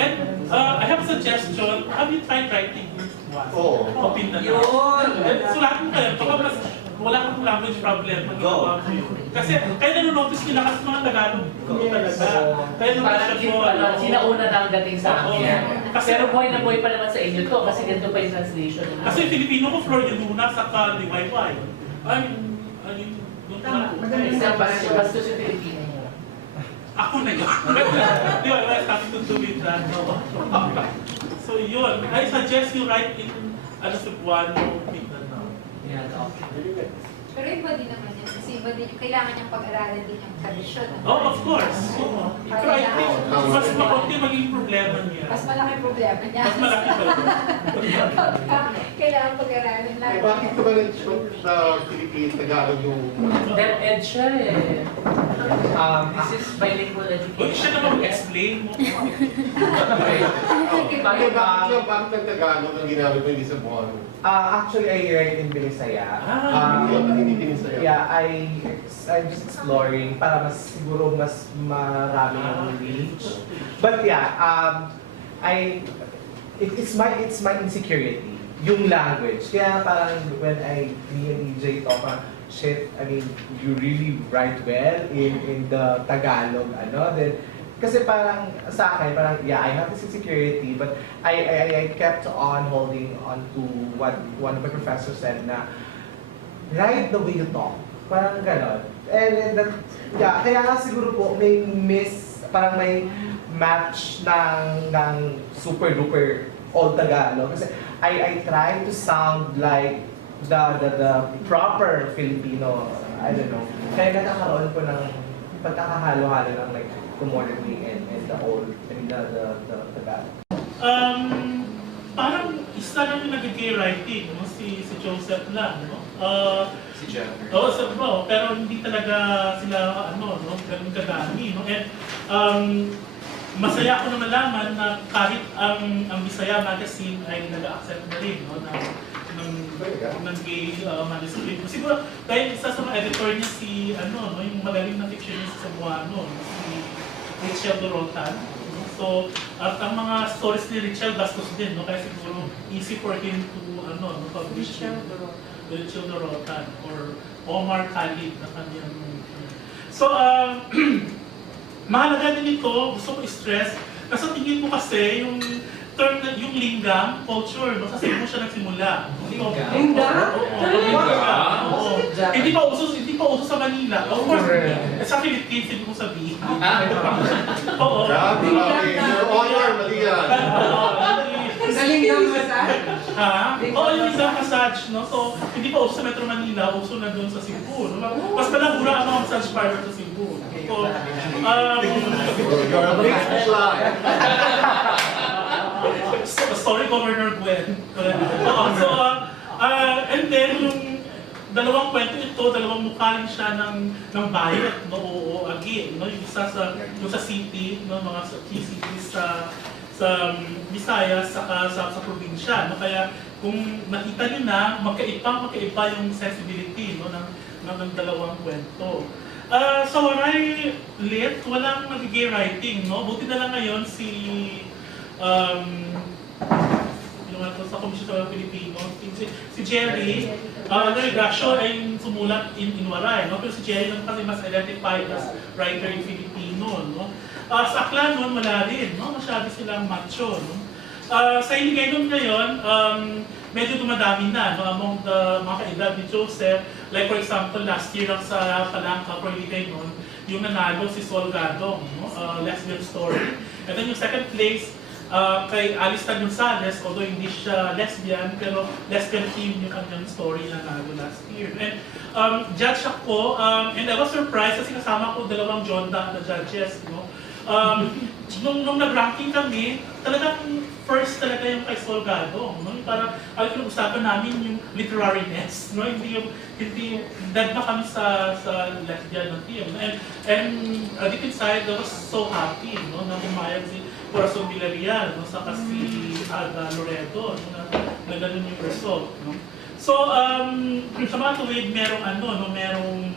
And I have a suggestion. Have you tried writing one? Opin na. Yun! Sulat mo kayo. Baka mas wala kang language problem pag ginawa mo yun. Kasi kaya nanonotice nila kasi mga Tagalog ko talaga. Kaya Parang sinauna na ang dating sa akin. Pero buhay na buhay pa naman sa inyo to kasi ganito pa yung translation. Kasi Filipino ko, Flor de Luna, saka di Wi-Fi. Ay, doon ko na po. Isang bastos yung Filipino mo. Ako na yun. Di ba, I started to do with that. So yun, I suggest you write in Cebuano, Mindanao. Yeah, okay. Pero iba din naman yan. Kasi iba din yung kailangan niyang pag-aralan din yung tradisyon. Oh, of course. Pero I think mas makunti maging problema niya. Mas malaki problema niya. Mas malaki problema. Kailangan pag-aralan lang. Eh, bakit ka ba nag-shoot sa Philippine Tagalog yung... Ed siya eh. This is bilingual education. Huwag siya naman mag-explain mo. Bakit ang Tagalog ang ginamit mo hindi sa buwan? Actually, I write in Binisaya. Yeah, I'm just exploring para siguro mas marami ang reach. But yeah, it's my insecurity, yung language. Kaya parang when me and EJ talk, shit, I mean, you really write well in the Tagalog, then kasi parang sa akin, parang yeah, I have this insecurity, but I kept on holding on to what one of my professors said na write the way you talk. Parang ganon. And that, yeah, kaya nga siguro po parang may match ng super duper old Tagalog. Kasi I try to sound like the proper Filipino, I don't know. Kaya nagkakaroon po ng pagkakahalo-halo ng like the modern way and the old, I mean the Tagalog. Parang isa lang yung nag-gay writing, no? Si Joseph lang, no? Si Jeff. Pero hindi talaga sila, ganun kadami, no? And masaya ako na malaman na kahit ang Bisaya Magazine ay nag-accept na rin, no? ng gay manuscript. Siguro, dahil isa sa mga editor niya yung magaling na fictionist sa Cebuano, si Richel Dorotan. So, at ang mga stories ni Richel bastos din, no? Kaya siguro easy for him to publish Richel Dorotan or Omar Khalid na kanyang. So, mahalaga din ito, gusto ko i-stress, kasi tingin mo kasi yung term na yung lingam culture, no? Sa Cebu siya nagsimula. Lingam? Oo. Hindi pa uso sa Manila. Of course, sa Philippines, hindi ko sabihin. Oo. Grabe, your honor, mali yan. Sa lingam massage? Ha? Oo, yung lingam massage, no? So, hindi pa uso sa Metro Manila, uso na doon sa Cebu. No? Mas malagura ang mga massage parlor sa Cebu. So, you're a big fly. Sorry, Governor Gwen. And then, yung dalawang kwento ito, dalawang mukha rin siya ng bayot, no? Oo, again, no? Yung isa sa city, no? Mga key cities sa Visayas, saka sa probinsya, no? Kaya kung nakita nyo na, magkaiba yung sensibility, no? ng dalawang kwento. Sa Waray Lit, walang nag-gay writing, no? Buti na lang ngayon sa Komisyon sa Pilipino, si Jerry, Gracio ay sumulat in Waray, no? Pero si Jerry lang kasi mas identified as writer in Filipino, no? Sa Aklan nun, wala rin, no? Masyado silang macho, no? Sa Iligaynon ngayon, medyo dumadami na, no? Among the mga kaedad ni Joseph, like for example, last year lang sa Palangka, for Iligaynon, yung nanalo si Sol Gadong, no? Lesbian Story. And then yung second place, kay Alice Gonzalez, although hindi siya lesbian, pero lesbian theme yung kanyang story na nanalo last year. And judge ako, and I was surprised kasi kasama ko dalawang Jonda na judges, no? Nung nag-ranking kami, talagang first talaga yung kay Sol Gadong, no? Parang pinag-usapan namin yung literariness, no? Hindi dead na kami sa lesbian ng team. And deep inside, I was so happy, no? Na pumayag si Corazon Villarreal, no? Saka si Ada Loreto, no? Na ganun yung result, no? So, sa mga tuwid, merong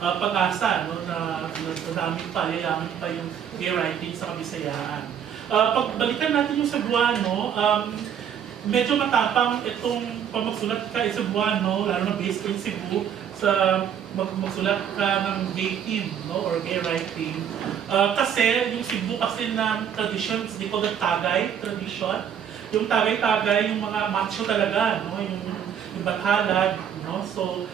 pag-asa, no? Na dami pa, yayaman pa yung gay writing sa Kabisayaan. Pagbalikan natin yung Cebuano, medyo matapang itong pamagsulat ka sa buwan, no? Lalo na based in Cebu, sa magsulat ka ng gay theme, no? Or gay writing. Kasi yung Cebu kasi na traditions, di ko tagay tradition. Yung tagay-tagay, yung mga macho talaga, no? Yung bathalad, no? So,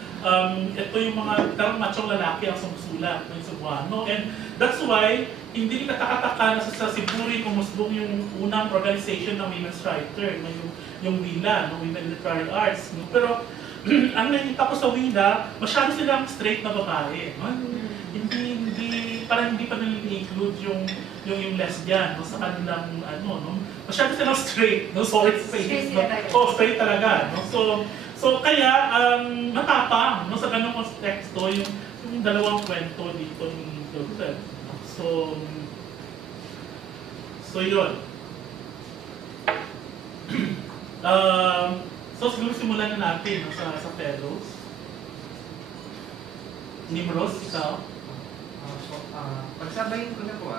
ito yung mga tarang machong lalaki ang sumusulat ng Cebuano. And that's why, hindi katakataka na sa Cebu rin umusbong yung unang organization ng women's writer, no? Yung WILA, no? Women Literary Arts. No? Pero, ang nakita ko sa WILA, masyado silang straight na babae. No? Parang hindi pa nila-include yung lesbian, no? Sa kanilang, no? Masyado silang straight, no? Sorry sa face, no? Oh, straight talaga, no? So kaya, matapang, no? Sa ganong konteksto, yung dalawang kwento dito ni Joseph. So yun. So siguro simulan na natin, no? sa fellows. Nimros, ikaw? Pagsabayin ko na po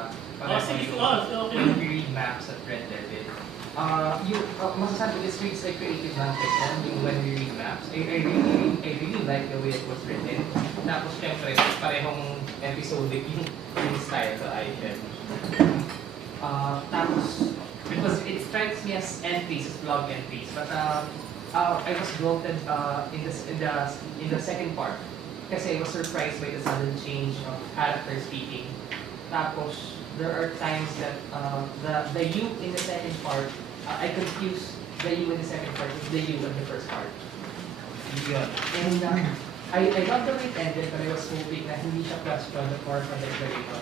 sige, okay. When we read maps at Red Devil, masasabi this reads like creative nonfiction, yung when we read maps. I really like the way it was written. Tapos syempre, parehong episodic yung style sa item. Tapos, because it strikes me as entries, as blog entries, but I was bloated in the second part. Kasi I was surprised by the sudden change of character speaking. Tapos, there are times that the you in the second part, I confuse the you in the second part with the you in the first part. Yun. And I love the way it ended, but I was hoping na hindi siya question the core from the narrator.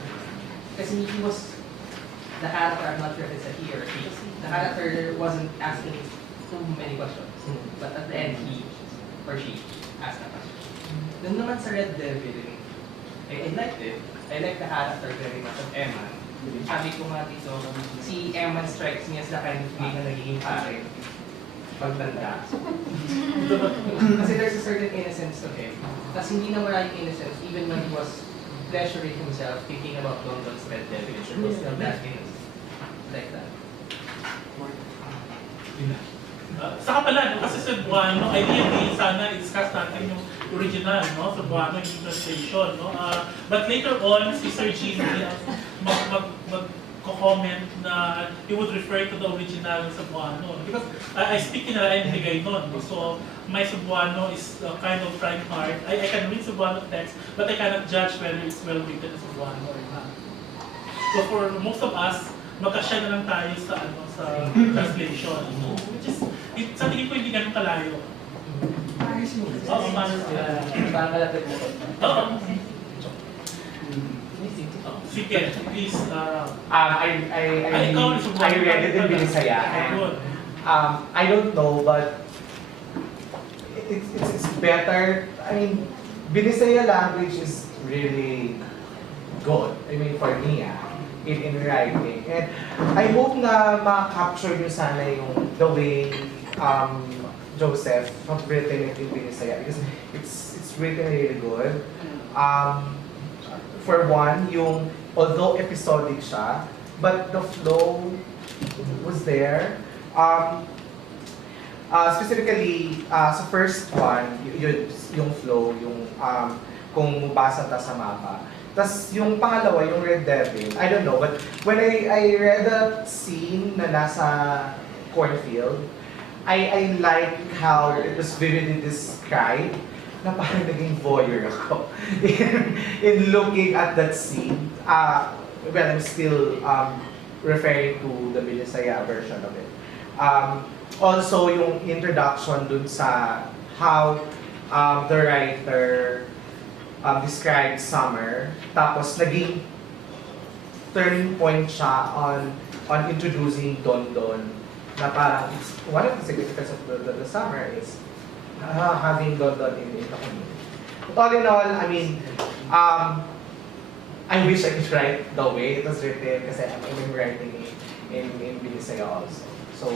Kasi he was, the character, I'm not sure if it's a he or a she, the character wasn't asking too many questions. But at the end, he or she asked a question. Doon naman sa Red Devil, I liked it. I like the character very much of Emma. Sabi ko nga dito, si Emma strikes me as the kind of gay na nagiging pare pagtanda. Kasi there's a certain innocence to him. Tapos hindi na wala yung innocence even when he was pleasuring himself thinking about London's Red Devil. There was still that innocence. Like that. Saka pala, no? Kasi sa Buwano, ideally, sana i-discuss natin yung original, no? Sa Buwano, yung translation, no? But later on, si Sir Gene mag-comment na he would refer to the original sa Buwano. Because I speak in a Bigay nun, no? So my Cebuano is kind of trying hard. I can read Cebuano text, but I cannot judge whether it's well written as Cebuano or not. So for most of us, magkasya na lang tayo sa translation, no? Which is, sa tingin ko hindi ganun kalayo. Oo, paano sila? Parang malapit mo. Oo. Sige, please. I read it in Binisaya. I don't know, but it's better. I mean, Binisaya language is really good. I mean, for me, in writing. And I hope na ma-capture nyo sana yung the way Joseph have written it in Binisaya, because it's written really good. For one, yung although episodic siya, but the flow was there. Specifically, sa first one, yung flow, yung kung mobasa ta sa mapa. Tas yung pangalawa, yung Red Devil, I don't know, but when I read the scene na nasa cornfield, I like how it was vividly described na parang naging voyeur ako in looking at that scene. Well, I'm still referring to the Binisaya version of it. Also, yung introduction dun sa how the writer described summer, tapos naging turning point siya on introducing Don Don, na parang it's one of the significance of the summer is having Don Don in the community. But all in all, I mean, I wish I could write the way it was written kasi I'm writing in Binisaya also. So,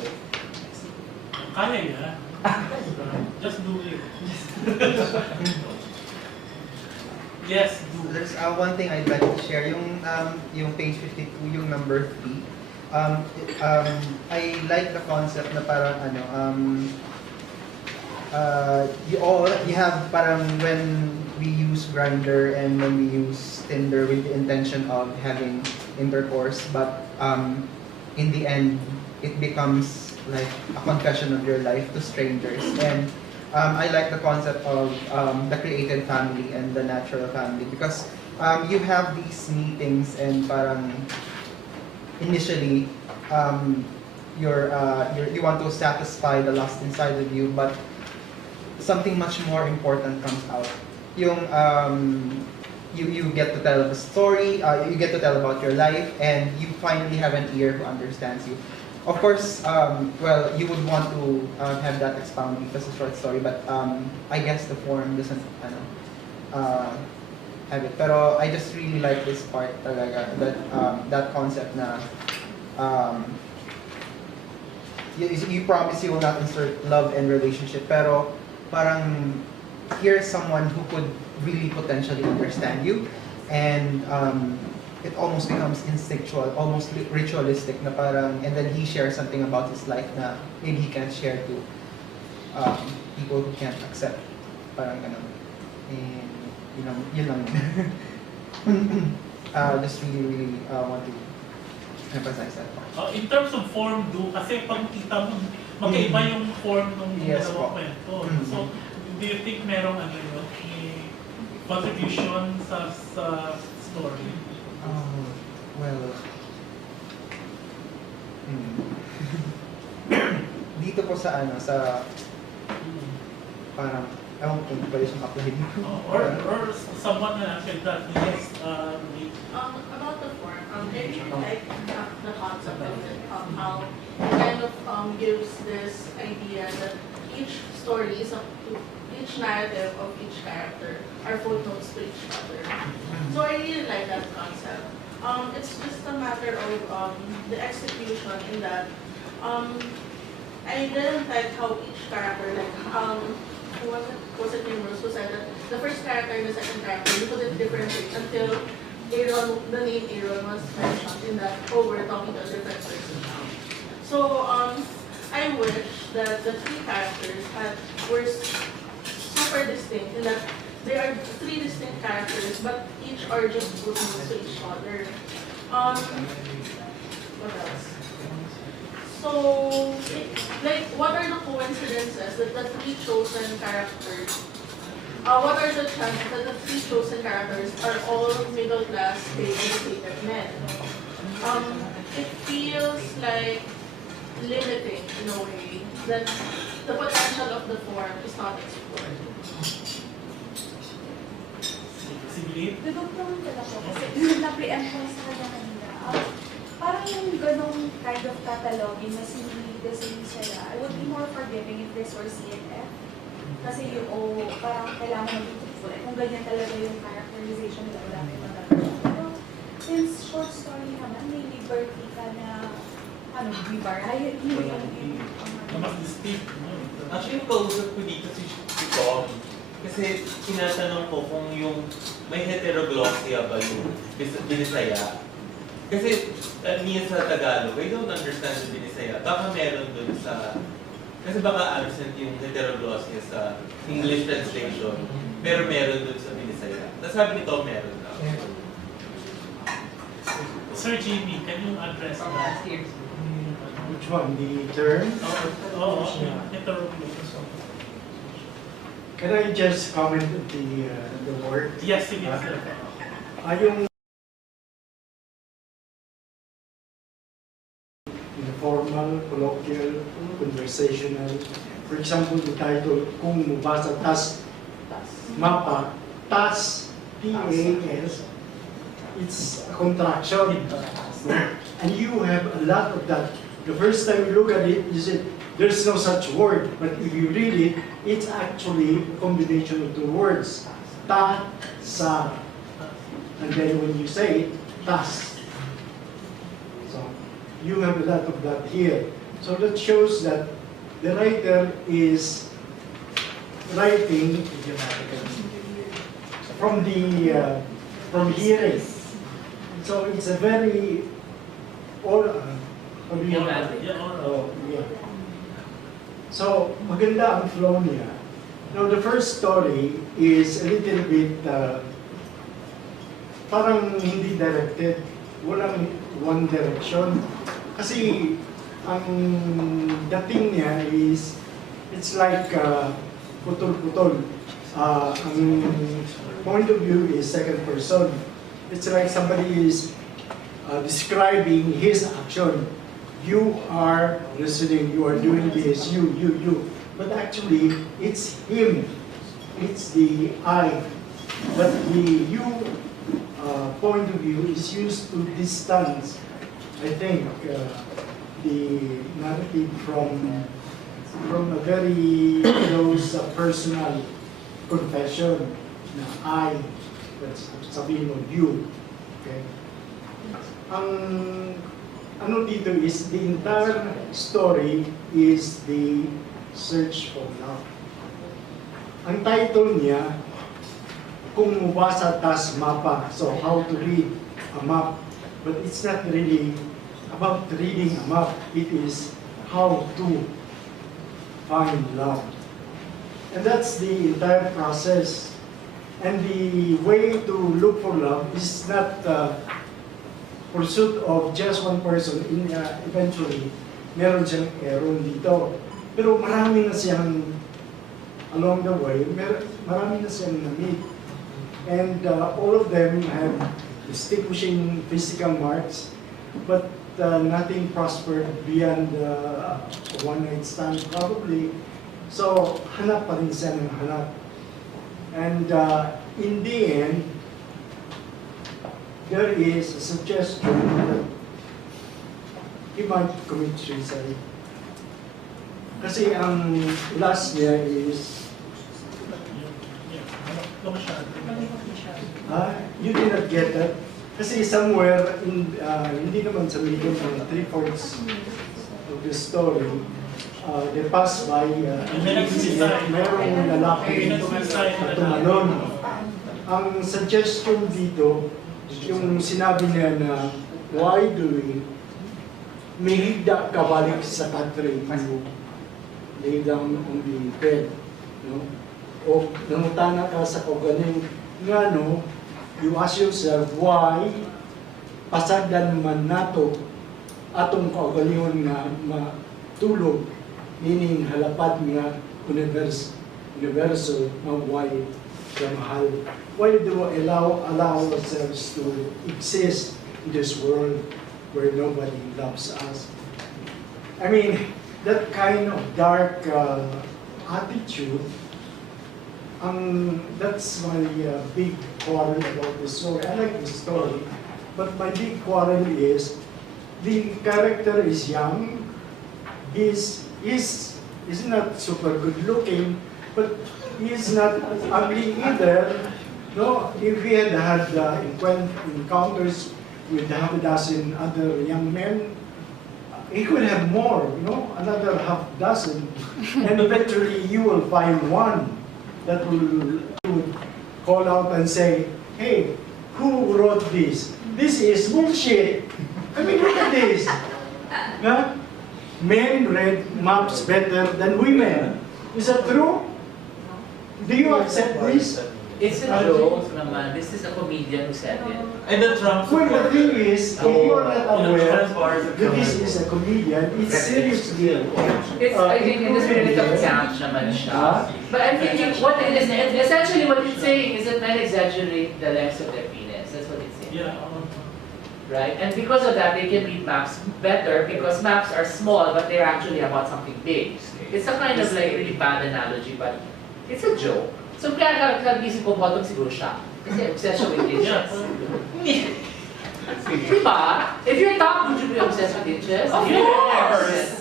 kaya yan. Just do it. Yes, do. There's one thing I'd like to share, yung page 52, yung number 3. I like the concept na parang you have parang when we use Grindr and when we use Tinder with the intention of having intercourse, but in the end it becomes like a confession of your life to strangers. And I like the concept of the created family and the natural family, because you have these meetings and parang initially you want to satisfy the lust inside of you, but something much more important comes out. Yung you get to tell the story, you get to tell about your life, and you finally have an ear who understands you. Of course, well, you would want to have that expounded as a short story, but I guess the form doesn't have it. Pero I just really like this part talaga, that concept na you promise you will not insert love and relationship, pero parang here's someone who could really potentially understand you, and it almost becomes instinctual, almost ritualistic na parang, and then he shares something about his life na maybe he can't share to people who can't accept, parang ganun. And yun lang. Just really want to emphasize that part. In terms of form, kasi pag kita mo, magkaiba yung form ng dalawang kwento. So, do you think merong contribution sa story? Well, dito po sa parang ewan ko kung pwede siyang apply dito. Or someone na said that, yes, about the form, I really like the concept of it, how it kind of gives this idea that each story is each narrative of each character are footnotes to each other. So I really like that concept. It's just a matter of the execution in that I didn't like how each character, like was it Nimrose who said that the first character and the second character, you put it differently until Aaron, the name Aaron was mentioned in that, oh, we're talking to a different person now. So I wish that the three characters were super distinct in that they are three distinct characters, but each are just footnotes to each other. What else? So, like, what are the coincidences that the three chosen characters? What are the chances that the three chosen characters are all middle class, educated men? It feels like limiting in a way that the potential of the form is not explored. Dudog naman pala ko kasi na-preempt ko sa kanya kanina. Parang yung ganong kind of cataloging na sinili sila, I would be more forgiving if this were CNF. Kasi yung, parang kailangan maging truthful. Kung ganyan talaga yung characterization nila, wala may magagawa. Pero since short story naman, may liberty ka na, be variety mo yung mas distinct. Actually, kausap ko dito si Tom. Kasi tinatanong ko kung yung may heteroglossia ba yung Binisaya. Kasi niya sa Tagalog, I don't understand the Binisaya. Baka meron dun sa... Kasi baka absent yung heteroglossia sa English translation, pero meron dun sa Binisaya. Nasabi nito, meron na. Sir Jimmy, can you address that? Which one? The term? Heteroglossia. Can I just comment the word? Yes, it is. Yung informal, colloquial, conversational. For example, the title, kung mobasa tas mapa, tas, T-A-S, it's a contraction. And you have a lot of that. The first time you look at it, you say, there's no such word. But if you read it, it's actually a combination of two words. Ta, sa. And then when you say it, tas. So you have a lot of that here. So that shows that the writer is writing from from hearing. So it's a very Or do you Yeah, Oh, yeah. So, maganda ang flow niya. Now, the first story is a little bit parang hindi directed. Walang one direction. Kasi, ang dating niya is, it's like putol-putol. Ang point of view is second person. It's like somebody is describing his action. You are listening, you are doing this, you. But actually, it's him. It's the I. But the you point of view is used to distance, I think, the narrative from a very close personal confession na I, let's sabihin mo, you. Okay? Ang ano dito is, the entire story is the search for love. Ang title niya, kung mobasa tas mapa, so how to read a map. But it's not really about reading a map, it is how to find love. And that's the entire process. And the way to look for love is not pursuit of just one person. Eventually, meron siyang error dito. Pero marami na siyang, along the way, marami na siyang na-meet. And all of them have distinguishing physical marks, but nothing prospered beyond one night stand probably. So, hanap pa rin siya ng hanap. And in the end, there is a suggestion that he might commit suicide. Kasi ang last niya is, you did not get that. Kasi somewhere, hindi naman sa middle ng 3/4 of the story, they pass by merong lalaki na tumalon. Ang suggestion dito, yung sinabi niya na, why do we may higda ka balik sa country, you lay down on the bed, no? O nangutana ka sa kaugaling nga, no, you ask yourself, why pasagdan man nato atong kaugalingon nga matulog, meaning halapad nga universo mabuhay sa mahal. Why do we allow ourselves to exist in this world where nobody loves us? I mean, that kind of dark attitude, that's my big quarrel about the story. I like the story, but my big quarrel is the character is young. He's not super good looking, but he's not ugly either. No, if he had encounters with half a dozen other young men, he could have more, another half dozen, and eventually you will find one that would call out and say, hey, who wrote this? This is bullshit. I mean, look at this. Huh? Men read maps better than women. Is that true? Do you accept this? It's a joke naman. This is a comedian who said it. And the Trump Well, the thing is, if you're not aware that this is a comedian, it's serious deal. I think in the spirit of camp naman siya. But I'm thinking, what it is, essentially what it's saying is that men exaggerate the length of their penis. That's what it's saying. Yeah. Right? And because of that, they can read maps better because maps are small, but they're actually about something big. It's a kind of like really bad analogy, but it's a joke. So kaya nag-isip ko bottom siguro siya. Kasi obsession with inches. Diba? If you're top, would you be obsessed with inches? Of course!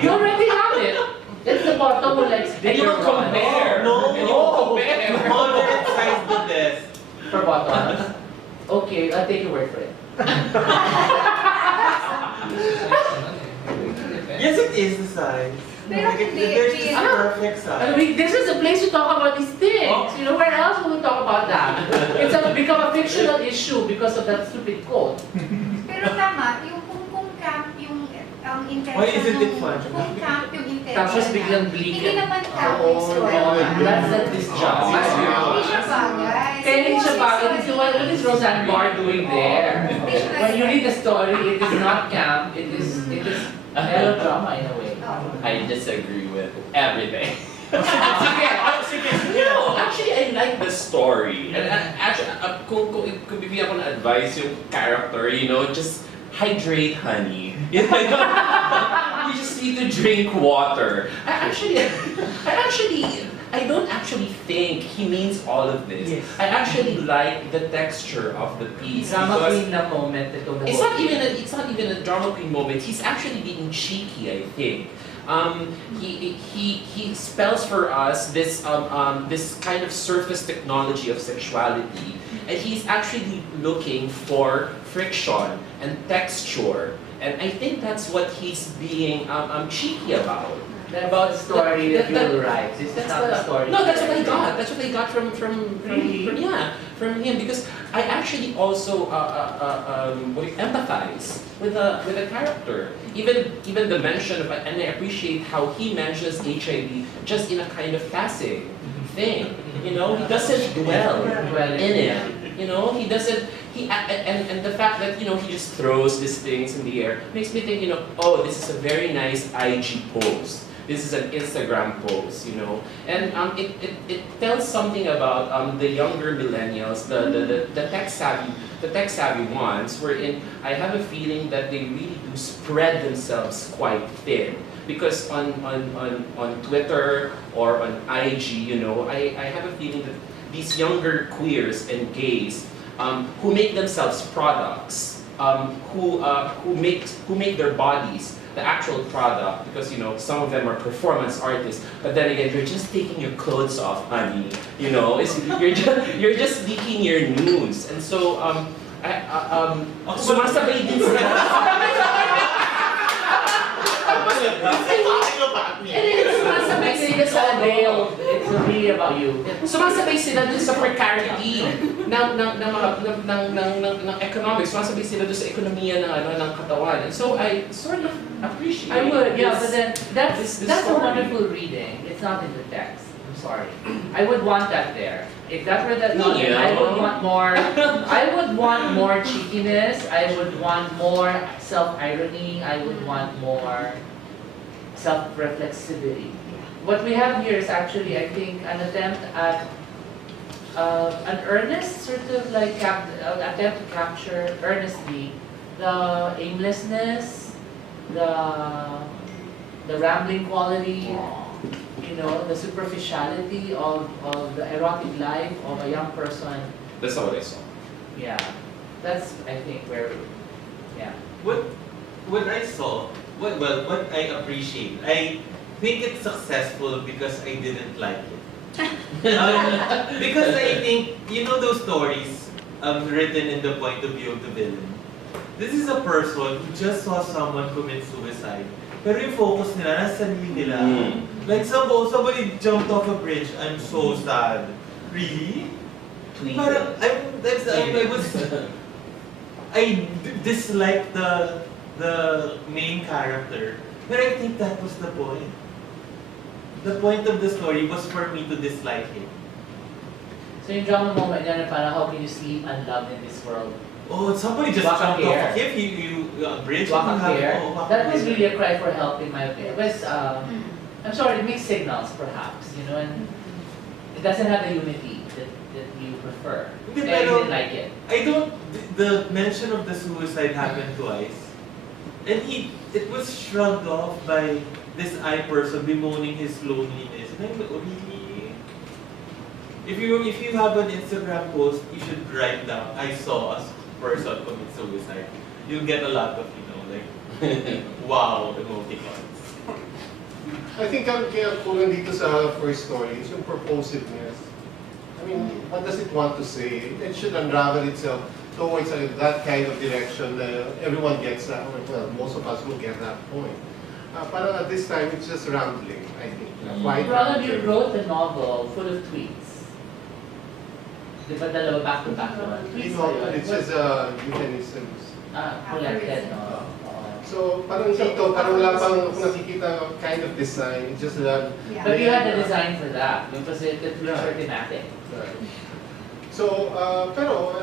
You already have it. It's the bottom who likes bigger ones. compare. No, compare. Moderate size the best. For bottoms? Okay, I'll take your word for it. Yes, it is the size. Pero hindi, There's this Bill. perfect side. This is a place to talk about these things. You know, where else will we talk about that? It's become a fictional issue because of that stupid quote. Pero tama, yung kung camp yung ang intention Why isn't it fun? kung camp yung intention Tapos biglang niya, bleak. hindi naman camp yung story. That's not this job. Hindi siya bagay. Kaya hindi siya bagay. What is Roseanne Barr doing there? When you read the story, it is not camp. It is melodrama in a way. I disagree with everything. Sige. No, actually, I like the story. And actually, kung bibigyan ko ng advice yung character, you know, just hydrate, honey. You just need to drink water. I don't actually think he means all of this. Yes. I actually like the texture of the piece. Drama because queen na moment ito. it's not even a drama queen moment. He's actually being cheeky, I think. He spells for us this this kind of surface technology of sexuality, and he's actually looking for friction and texture, and I think that's what he's being cheeky about. About the story that you will write. This is not the story. No, that's what I got. That's what I got from him, because I actually also empathize with the character. Even the mention of, and I appreciate how he mentions HIV just in a kind of passing thing. You know, he doesn't dwell in it. You know, he doesn't. And the fact that, you know, he just throws these things in the air makes me think, you know, oh, this is a very nice IG post. This is an Instagram post, you know, and it tells something about the younger millennials, the tech savvy ones. Wherein I have a feeling that they really do spread themselves quite thin, because on Twitter or on IG, you know, I have a feeling that these younger queers and gays who make themselves products, who make their bodies the actual product, because, you know, some of them are performance artists, but then again, you're just taking your clothes off, honey. You know, you're just leaking your nudes, and so sumasabay din sila. Sumasabay sila sa It's really about you. Sumasabay sila dun sa precarity ng economics. Sumasabay sila dun sa ekonomiya ng katawan. And so I sort of appreciate I would, yeah, this, but then that's a story. wonderful reading. It's not in the text. I'm sorry. I would want that there. If that were that, not, Yeah. I would want more. I would want more cheekiness. I would want more self-irony. I would want more self-reflexivity. What we have here is actually, I think, an attempt at an earnest sort of like attempt to capture earnestly the aimlessness, the rambling quality, you know, the superficiality of the erotic life of a young person. That's not what I saw. Yeah, that's, I think, where, yeah. What I saw, what I appreciate, I think it's successful because I didn't like it. Because I think, you know those stories written in the point of view of the villain. This is a person who just saw someone commit suicide. Pero yung focus nila, nasa sarili nila. Like somebody jumped off a bridge, I'm so sad. Really? Parang, I dislike the main character. But I think that was the point. The point of the story was for me to dislike him. So yung drama moment yan, parang how can you sleep unloved in this world? Oh, somebody just Walk up jumped off a here. cliff, you bridge. Walk up here. Walk That was here. really a cry for help in my opinion. It was, I'm sorry, mixed signals perhaps, you know, and it doesn't have the unity that you prefer. Hindi, I pero didn't like it. I don't, the mention of the suicide happened twice. And it was shrugged off by this I person bemoaning his loneliness. And I'm like, oh, really? If you have an Instagram post, you should write down, I saw a person commit suicide. You'll get a lot of, you know, like, wow, emoticons. I think ang kaya kulang dito sa first story is yung purposiveness. I mean, what does it want to say? It should unravel itself towards that kind of direction that everyone gets that, well, most of us will get that point. parang at this time, it's just rambling, I think. Ronald, you wrote the novel full of tweets. Di ba dalawa back-to-back naman? Tweets ba yun? It's just euphemisms. Collected, no? So, parang dito, parang wala pang nakikita kind of design. It's just that... But you had the design for that, because the tweets were thematic. Right. So, pero,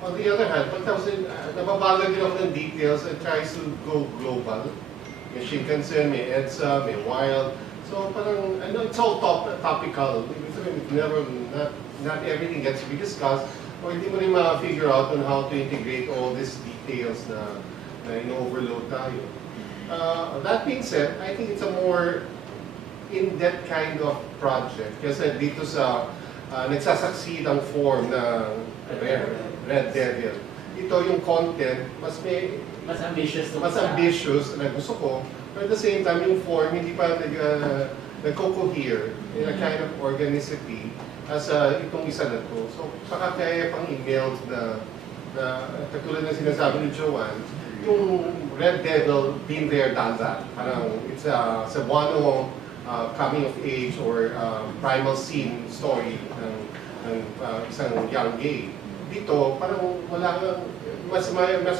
on the other hand, pagkatapos, nababagal din ako ng details and tries to go global. May Shinkansen, may EDSA, may Wild. So, parang, I know it's all topical. Not everything gets to be discussed, or hindi mo rin ma-figure out on how to integrate all these details na in-overload tayo. That being said, I think it's a more in-depth kind of project. Kasi dito sa nagsasucceed ang form ng Red Devil. Ito yung content, mas ambitious na gusto ko. But at the same time, yung form, hindi pa nagko-cohere in a kind of organicity as itong isa na to. So, saka kaya pang emails na katulad ng sinasabi ni Joanne, yung Red Devil, been there, done that. Parang it's a Cebuano coming of age or primal scene story ng isang young gay. Dito, parang wala kang, mas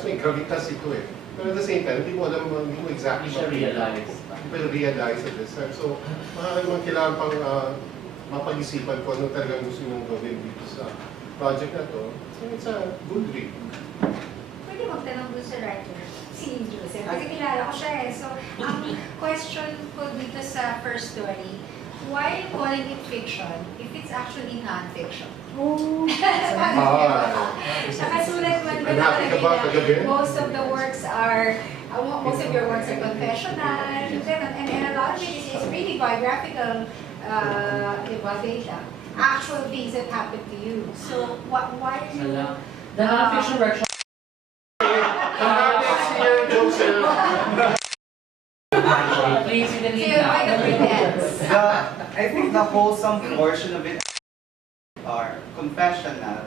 may gravitas ito eh. Pero at the same time, hindi mo exactly realize at this time. So, maaaring kailangan pang mapag-isipan ko ano talaga gusto nyo gawin dito sa project na to. So, it's a good read. Pwede magtanong doon sa writer, si Joseph, kasi kilala ko siya eh. So, ang question ko dito sa first story, why calling it fiction if it's actually non-fiction? Nakasulat man ba na most of the works are, most of your works are confessional, and a lot of it is really biographical data, actual things that happened to you. So, why do you... The non-fiction workshop. Please, you can leave now. I think the wholesome portion of it are confessional,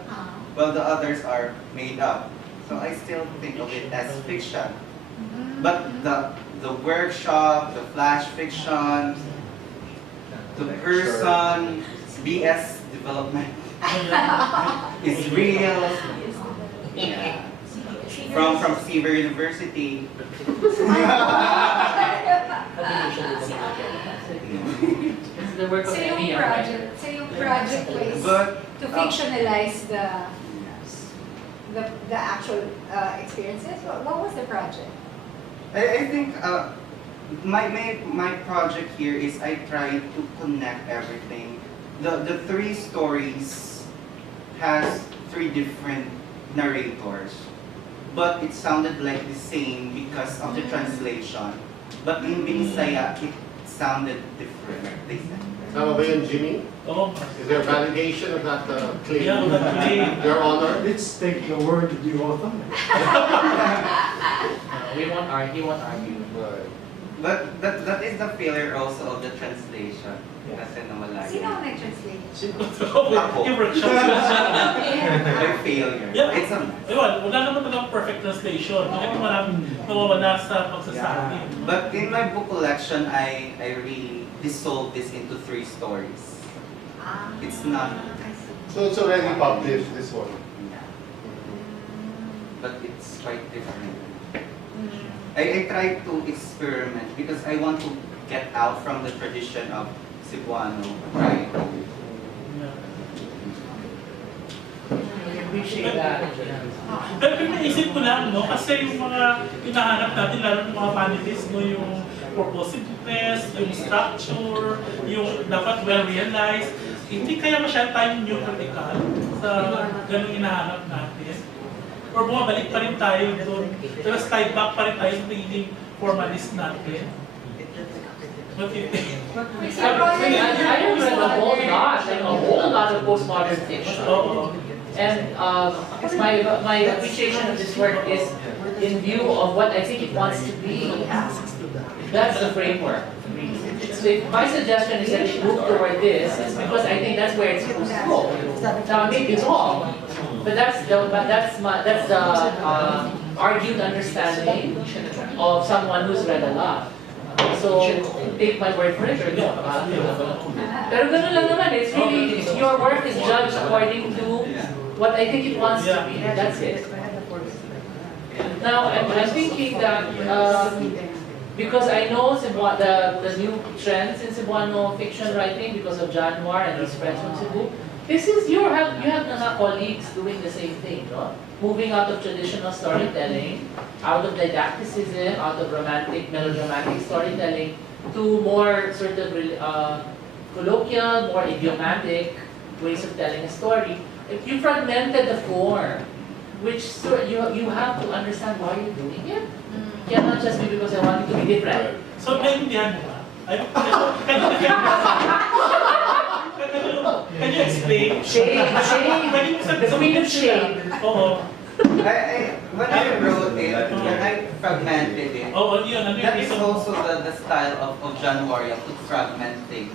while the others are made up. So I still think of it as fiction. But the workshop, the flash fiction, the person, BS development is real. Yeah. From Seaver University. So yung project was to fictionalize the actual experiences? What was the project? I think my project here is I try to connect everything. The three stories has three different narrators, but it sounded like the same because of the translation. But in Binisaya, it sounded different. Tama ba yun, Jimmy? Oh. Is there validation of that claim? Yeah, that claim. Your Honor? Let's take the word of the author. He won't argue. But that is the failure also of the translation. Kasi nawala Sino ang nag-translate? Ako. Yung workshop. My failure. Yeah. It's a mess. Wala naman talagang perfect translation. Bakit maraming nawawala sa pagsasabi? But in my book collection, I really dissolved this into three stories. It's not. So it's already published, this one? But it's quite different. I try to experiment because I want to get out from the tradition of Cebuano writing. Appreciate that. Pero pinaisip ko lang, no? Kasi yung mga hinahanap natin, lalo ng mga panelists, no? Yung purposiveness, yung structure, yung dapat well-realized, hindi kaya masyadong tayo new critical sa ganung hinahanap natin. Or bumabalik pa rin tayo doon. Tapos tie back pa rin tayo sa pagiging formalist natin. What do you think? I have read a whole lot of postmodern fiction. And my appreciation of this work is in view of what I think it wants to be. That's the framework. So if my suggestion is that we move toward this, it's because I think that's where it's supposed to go. Now I may be wrong, but that's the argued understanding of someone who's read a lot. So, take my word for it or no. Pero ganun lang naman, it's really, your work is judged according to what I think it wants to be. That's it. Now, I'm thinking that, because I know the new trends in Cebuano fiction writing because of Januar and his friends from Cebu, this is you have mga colleagues doing the same thing, no? Moving out of traditional storytelling, out of didacticism, out of romantic, melodramatic storytelling, to more sort of colloquial, more idiomatic ways of telling a story. If you fragmented the form, which you have to understand why you're doing it. Cannot just be because I want it to be different. So, naintindihan mo ba? Can you explain? Shade. The meaning of shade. Oo. When I wrote it, when I fragmented it, Oo, yun. that is also the style of January, to fragment things.